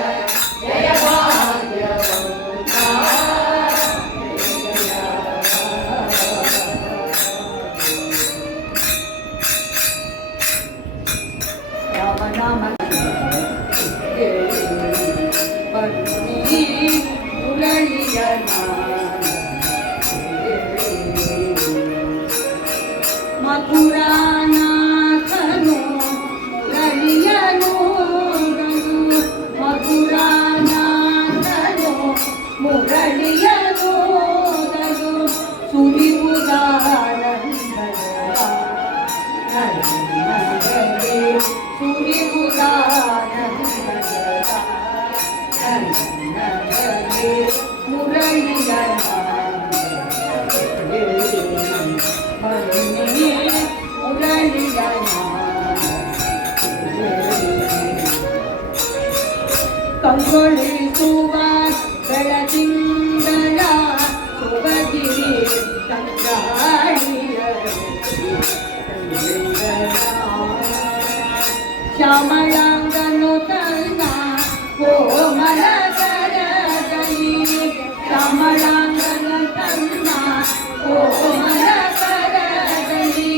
जय भाग्यवंता राम नाम मथुरानाथनु रलियनु मथुरानाथनु मुरलियनु ಕಂಗೊಳಿಸುವ ಬೆಳದಿಂದಲ ಸುಭಗಿರಿ ತಂಗಾಳಿಯ ಶ್ಯಾಮಳಾಂಗನು ತನ್ನ ಕೋಮಲ ಕರದಲ್ಲಿ ಶ್ಯಾಮಳಾಂಗನು ತನ್ನ ಕೋಮಲ ಕರದಲ್ಲಿ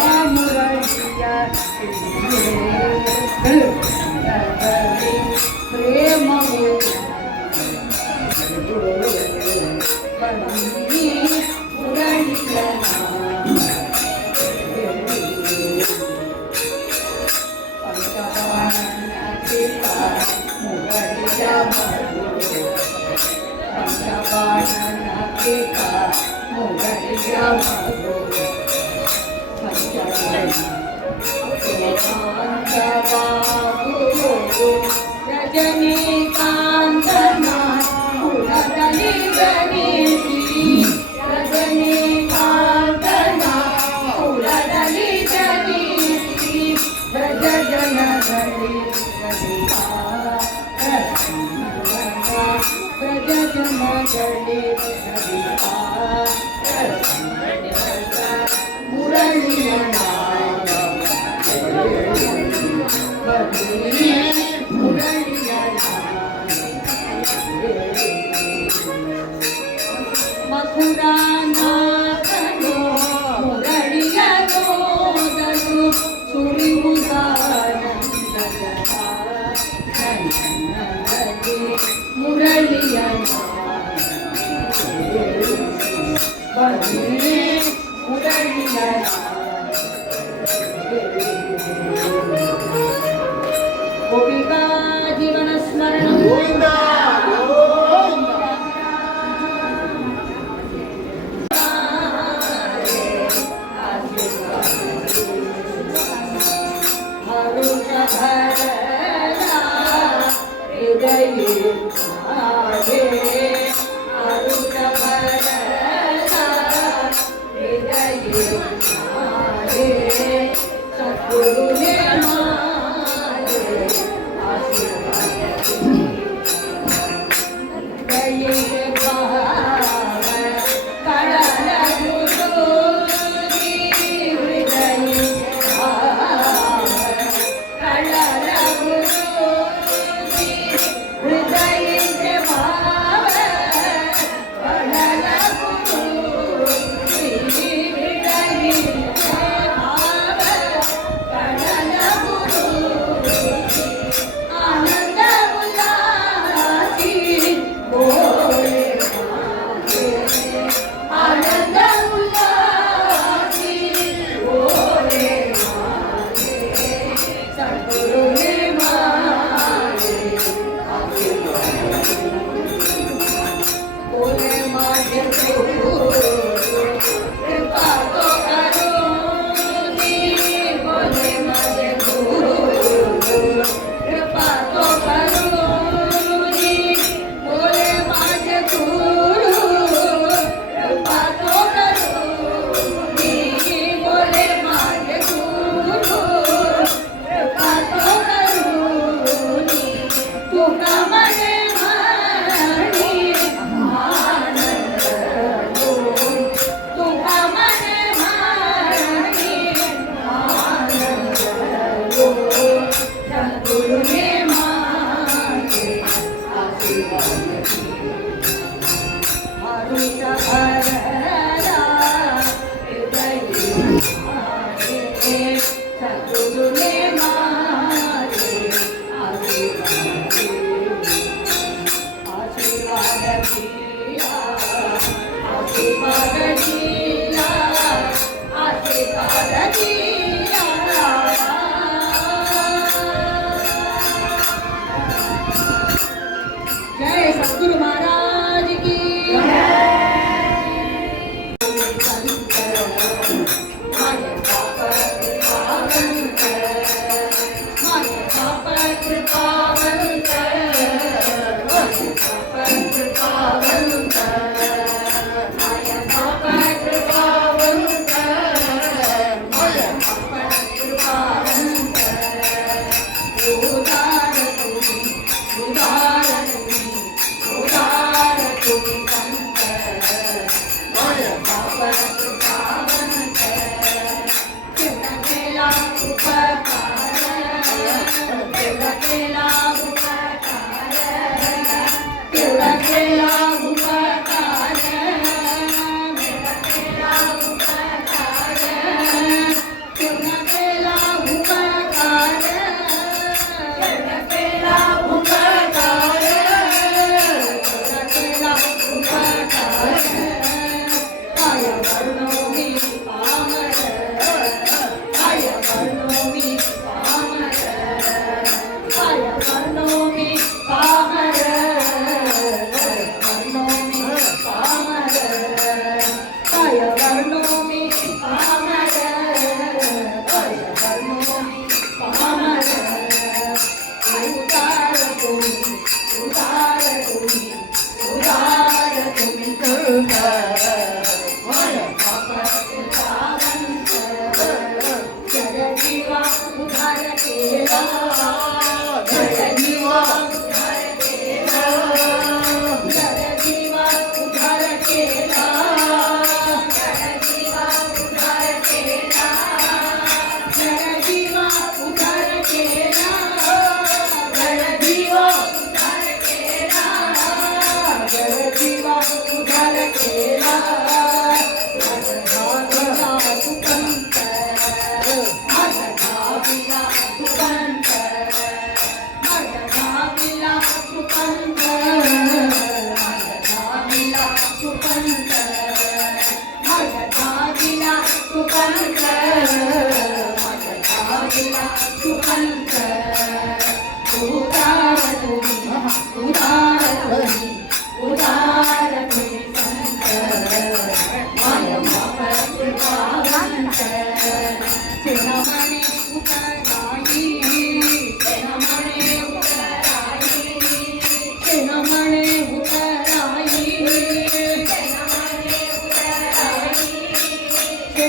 ಆ ಮುರಳಿಯ ಪ್ರೇಮವು ಮುರಳಿಯ ರಜನೀಕಾಂತನ ಕುಲದಲ್ಲಿ ಗಣಿಸಿ ರಜನೀಕಾಂತನ ಕುಲದಲ್ಲಿ ಗಣಿಸಿ ಬ್ರಜ ಜನದಲ್ಲಿ ಬ್ರಜ ಜನದಲ್ಲಿ ಮುರಳಿಯ ಮಥುರಾನಾಥನು ಮುರಳಿಯ ನೋದನು ಸುರಿಯುವುದಾನಂದದಲ್ಲಿ ಮುರಳಿಯ ಮುರಳಿಯ ಗೋಪಿಕಾ ಜೀವನ ಸ್ಮರಣ ಗೋವಿಂದ जय सद्गुरु महाराज की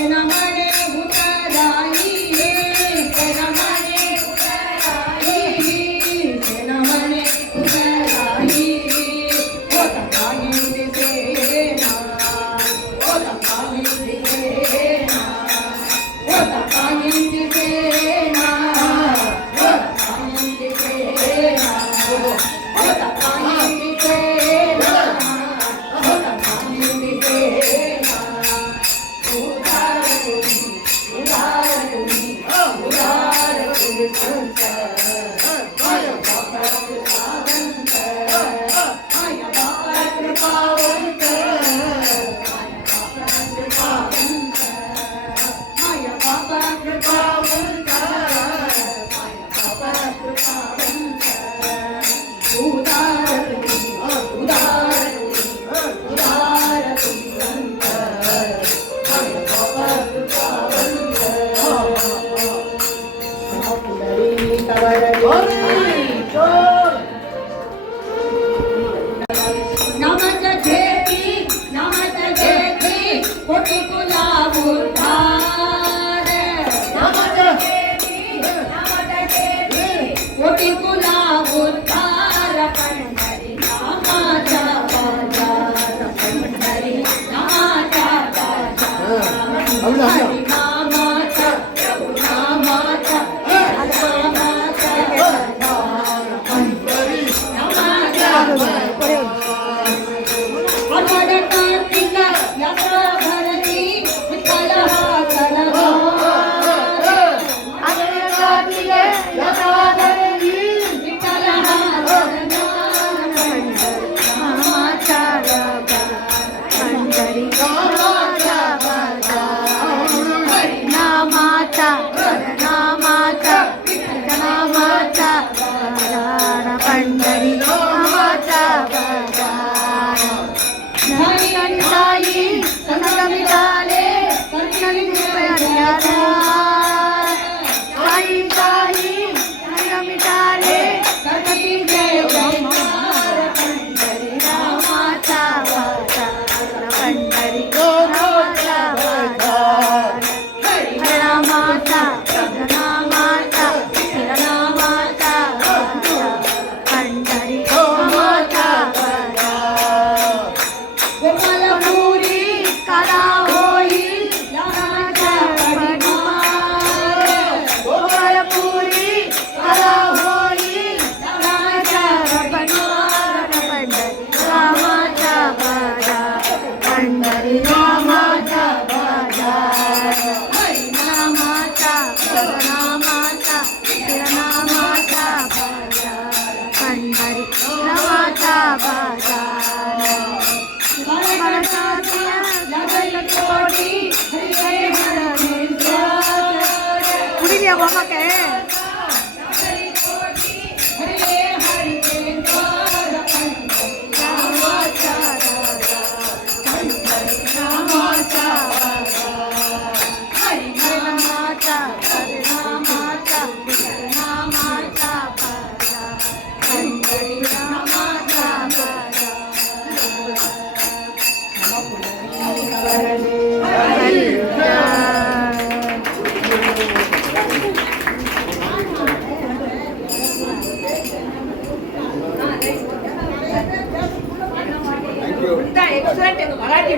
Namaste. संगमिताले संगमिताले साई साई संगमिताले संगति जय पंढरी रामाचा वाचा पंढरी रामाचा वाचा रामाचा रामाचा रामाचा वाचा पंढरी रामाचा वाचा गोपालपुरी कला होईल रामाच्या पटवार गोपालपुरी कला होईल रामाच्या पटवार पंढरी रामाचा बाजार पंढरी रामाचा बाजार हरी नामाचा नामाचा नामाचा बाजार पंढरी रामाचा बाजार पूरी लिया बाबा के मराठी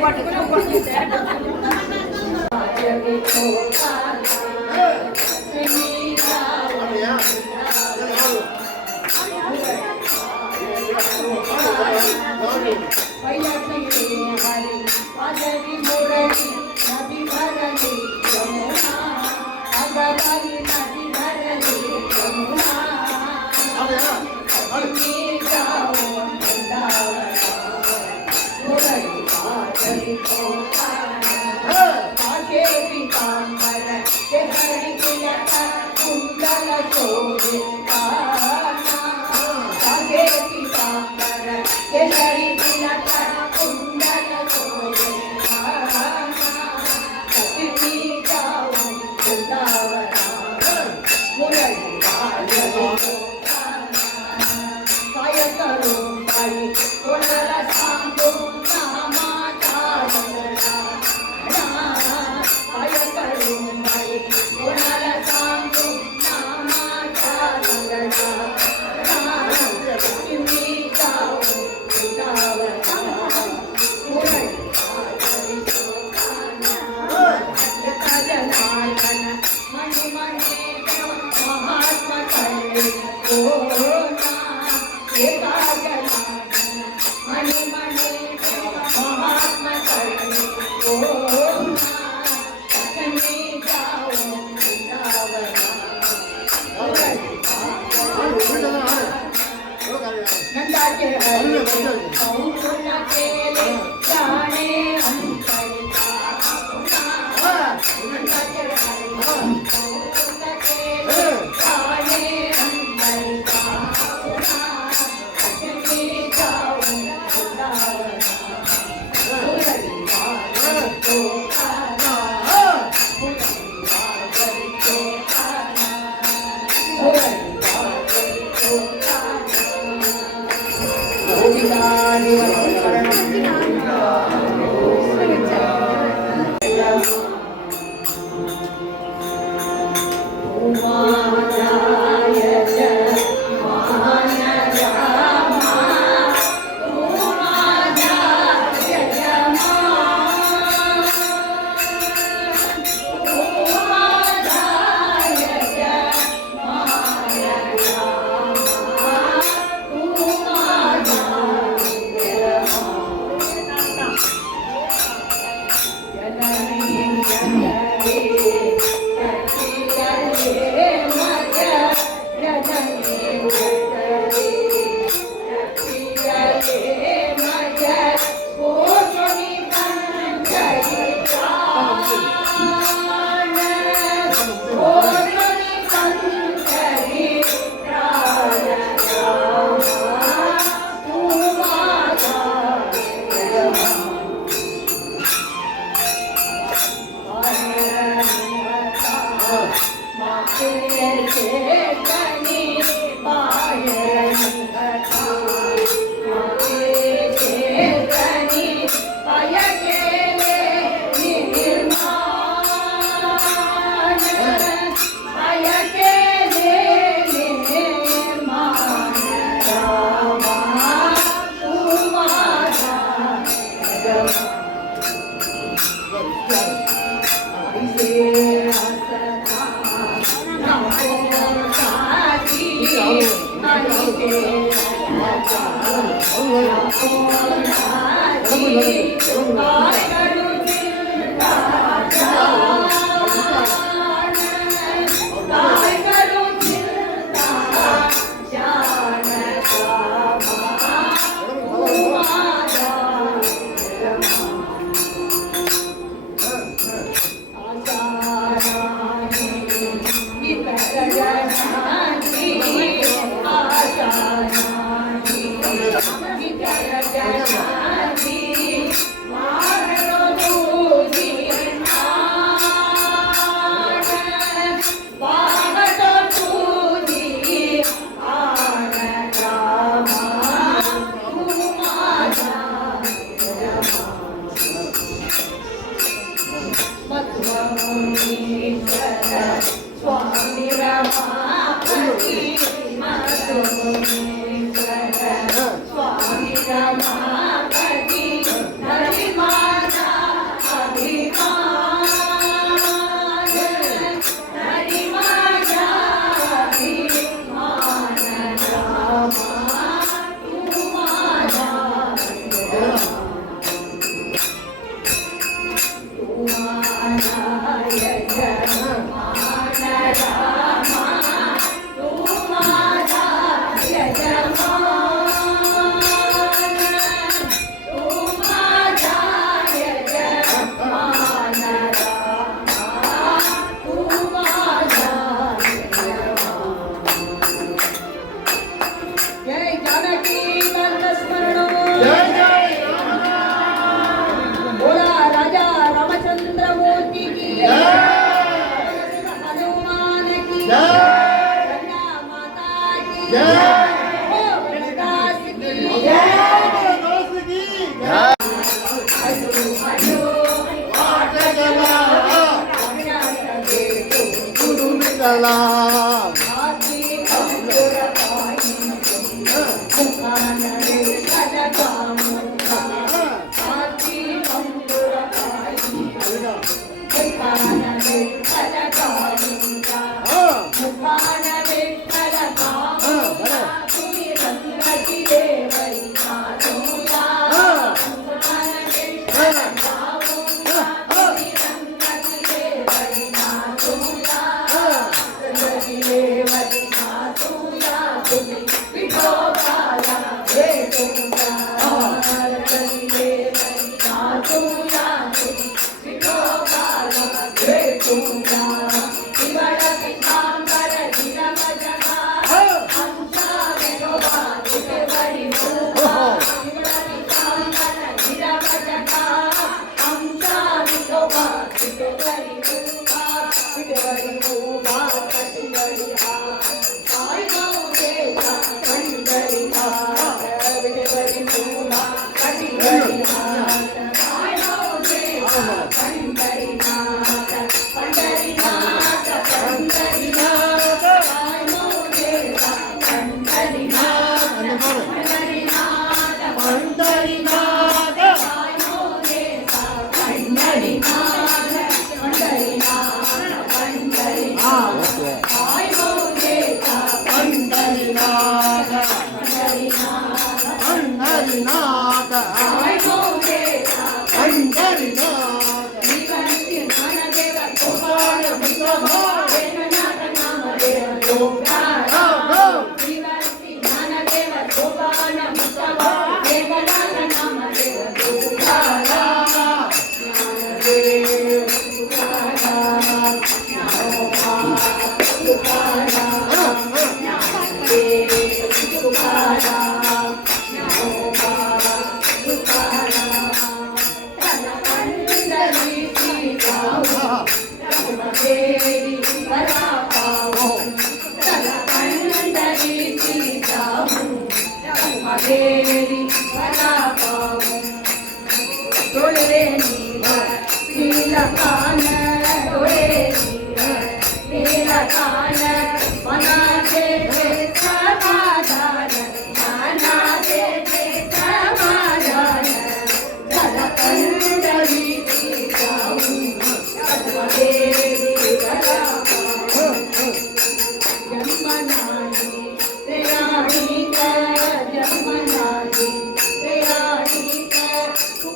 जन्मनाली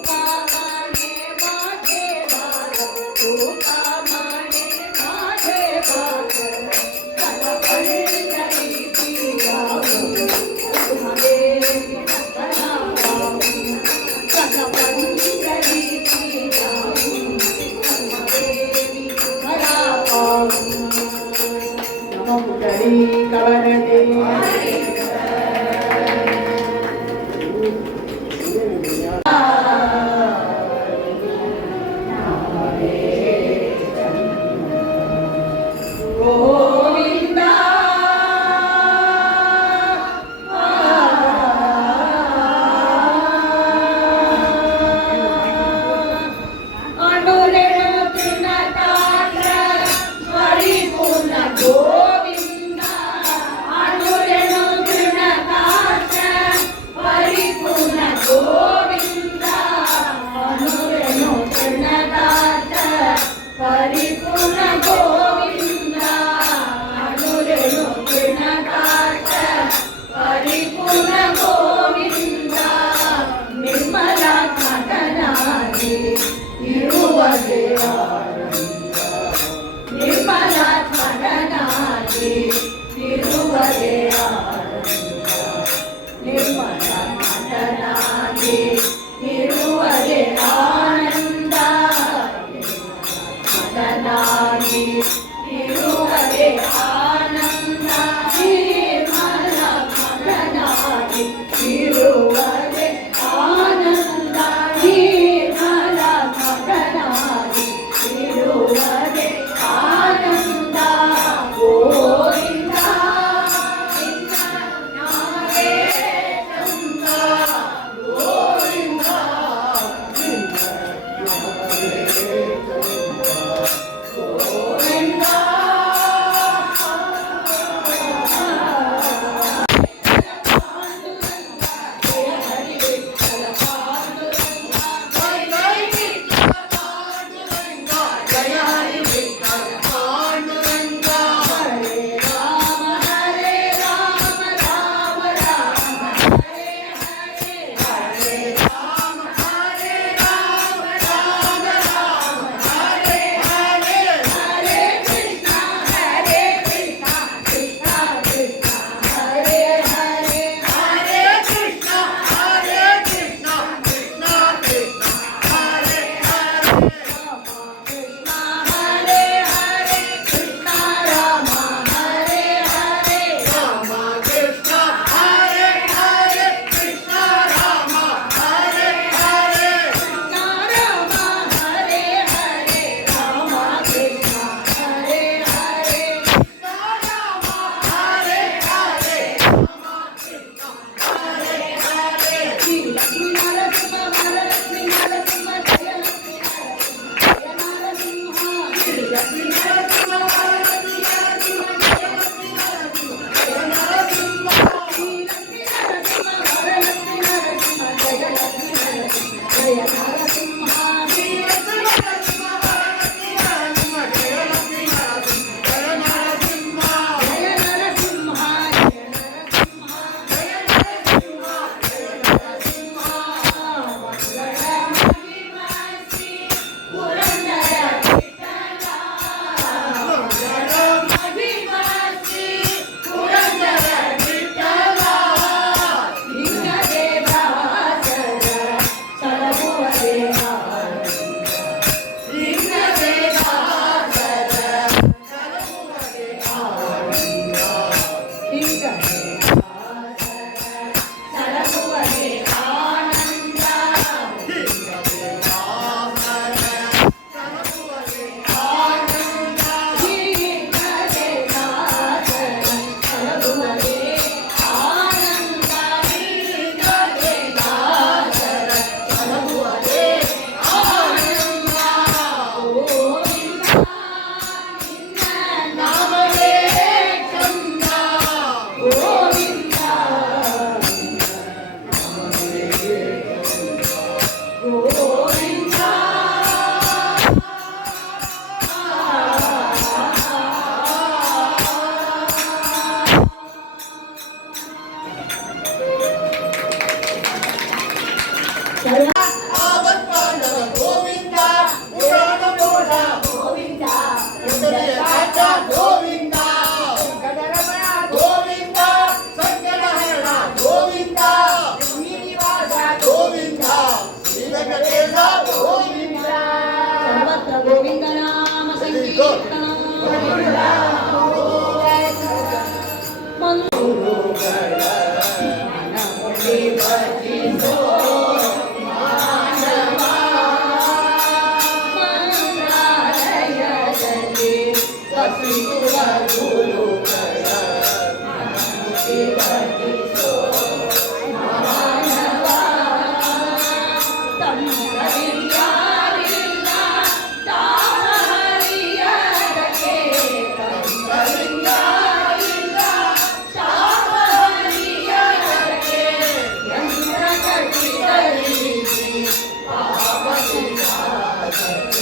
ಆನಂದ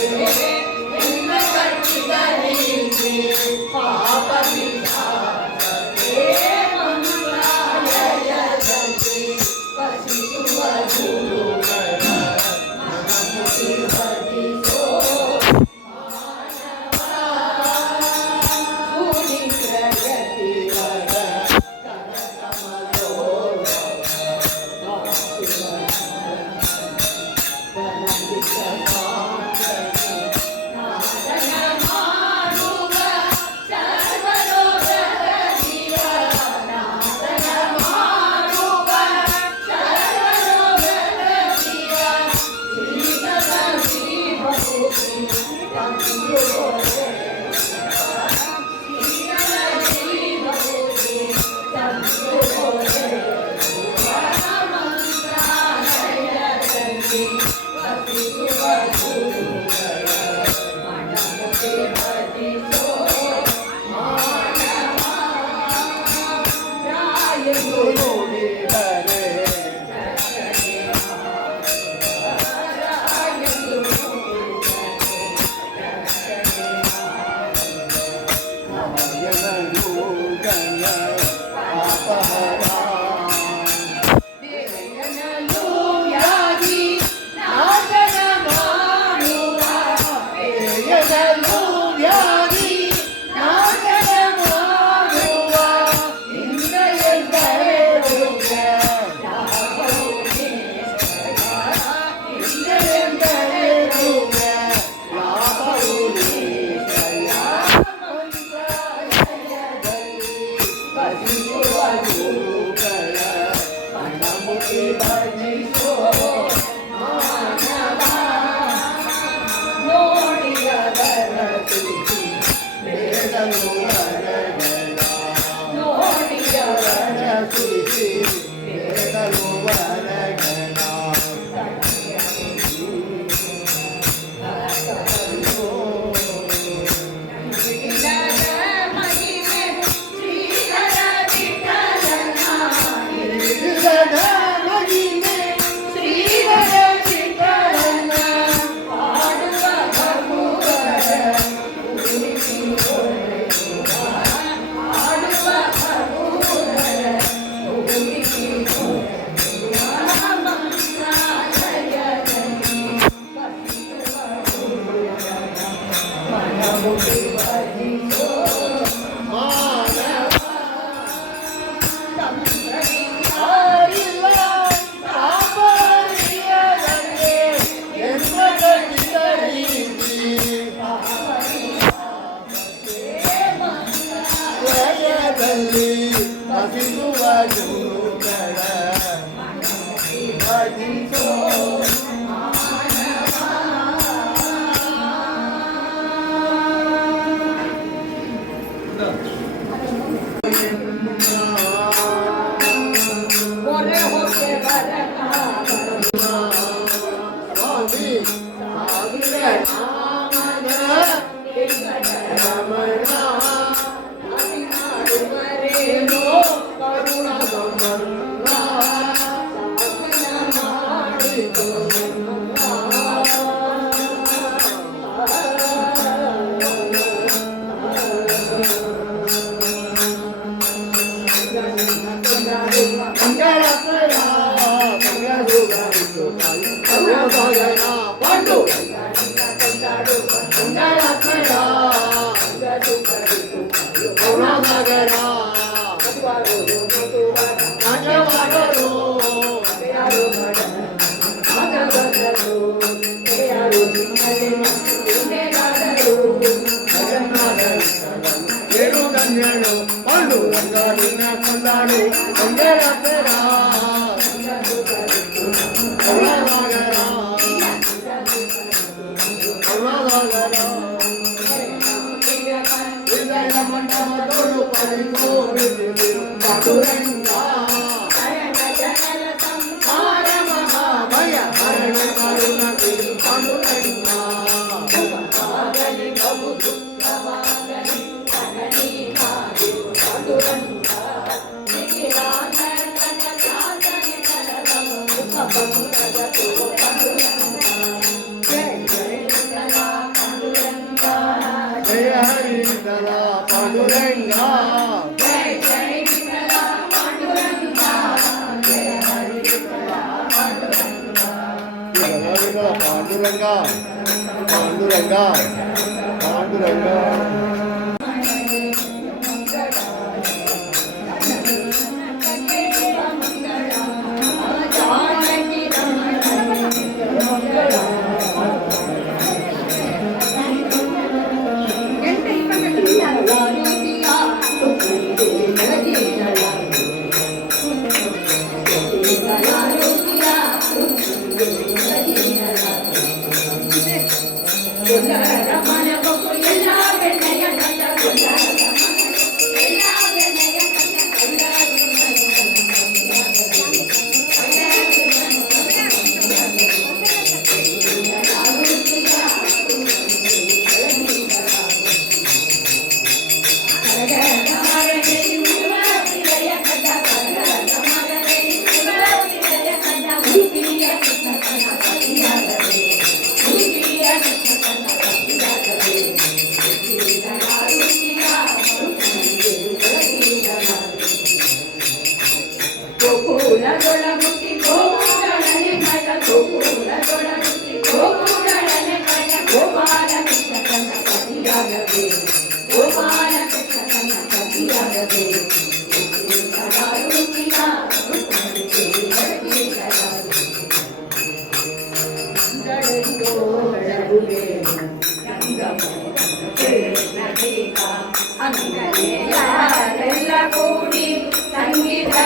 Jai Jai पांडुरंगा जय जय विठ्ठला पांडुरंगा जय हरी विठ्ठला पांडुरंगा पांडुरंगा पांडुरंगा पांडुरंगा ಅಂಗನೆಯಾರೆಲ್ಲ ಕೂಡಿ ಸಂಗೀತ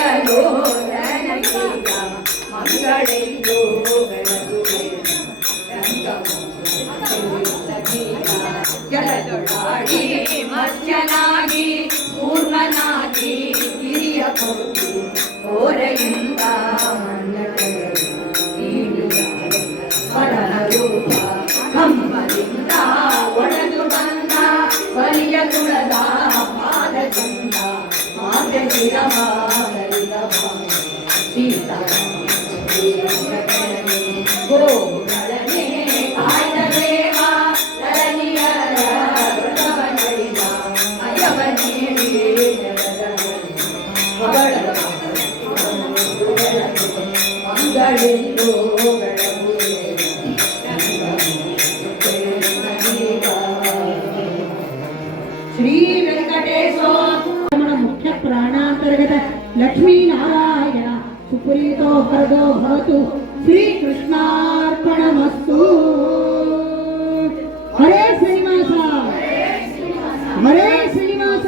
ಮಂಗಳೆಂದು ಜಲದೊಳಾಡಿ ಮತ್ಸ್ಯನಾಗಿ ಕೂರ್ಮನಾಗಿ ಹಿರಿಯ ಕೊಟ್ಟು ಓರೆಯಿಂದ ರೂಪ ಕಂಬದಿಂದ ಒಡೆದು ಬಂದ ಬಲಿಯ ತುಳದ ಪಾದದಿಂದ ಮಾತೆ ಸೀತಾ ಗೋಗಳನೆ ಕಾಯ್ದ ದೇವ ಧರಣಿಯರ ವೃತವ ನಡೆದ ಅಯವನೇರಿ ಮಂಗಳೆಂದು ಶ್ರೀ ವೆಂಕಟೇಶ್ವರ ಮುಖ್ಯ ಪ್ರಾಣಾಂತರ್ಗತ ಲಕ್ಷ್ಮೀ ನಾರಾಯಣ ಸುಪ್ರೀತೋ ವರದೋ ಭವತು ಶ್ರೀಕೃಷ್ಣಾರ್ಪಣಮಸ್ತು. ಹರೇ ಶ್ರೀನಿವಾಸ ಹರೇ ಶ್ರೀನಿವಾಸ.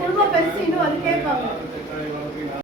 குடும்ப பெருசு இன்னும் அது கேட்பாங்க.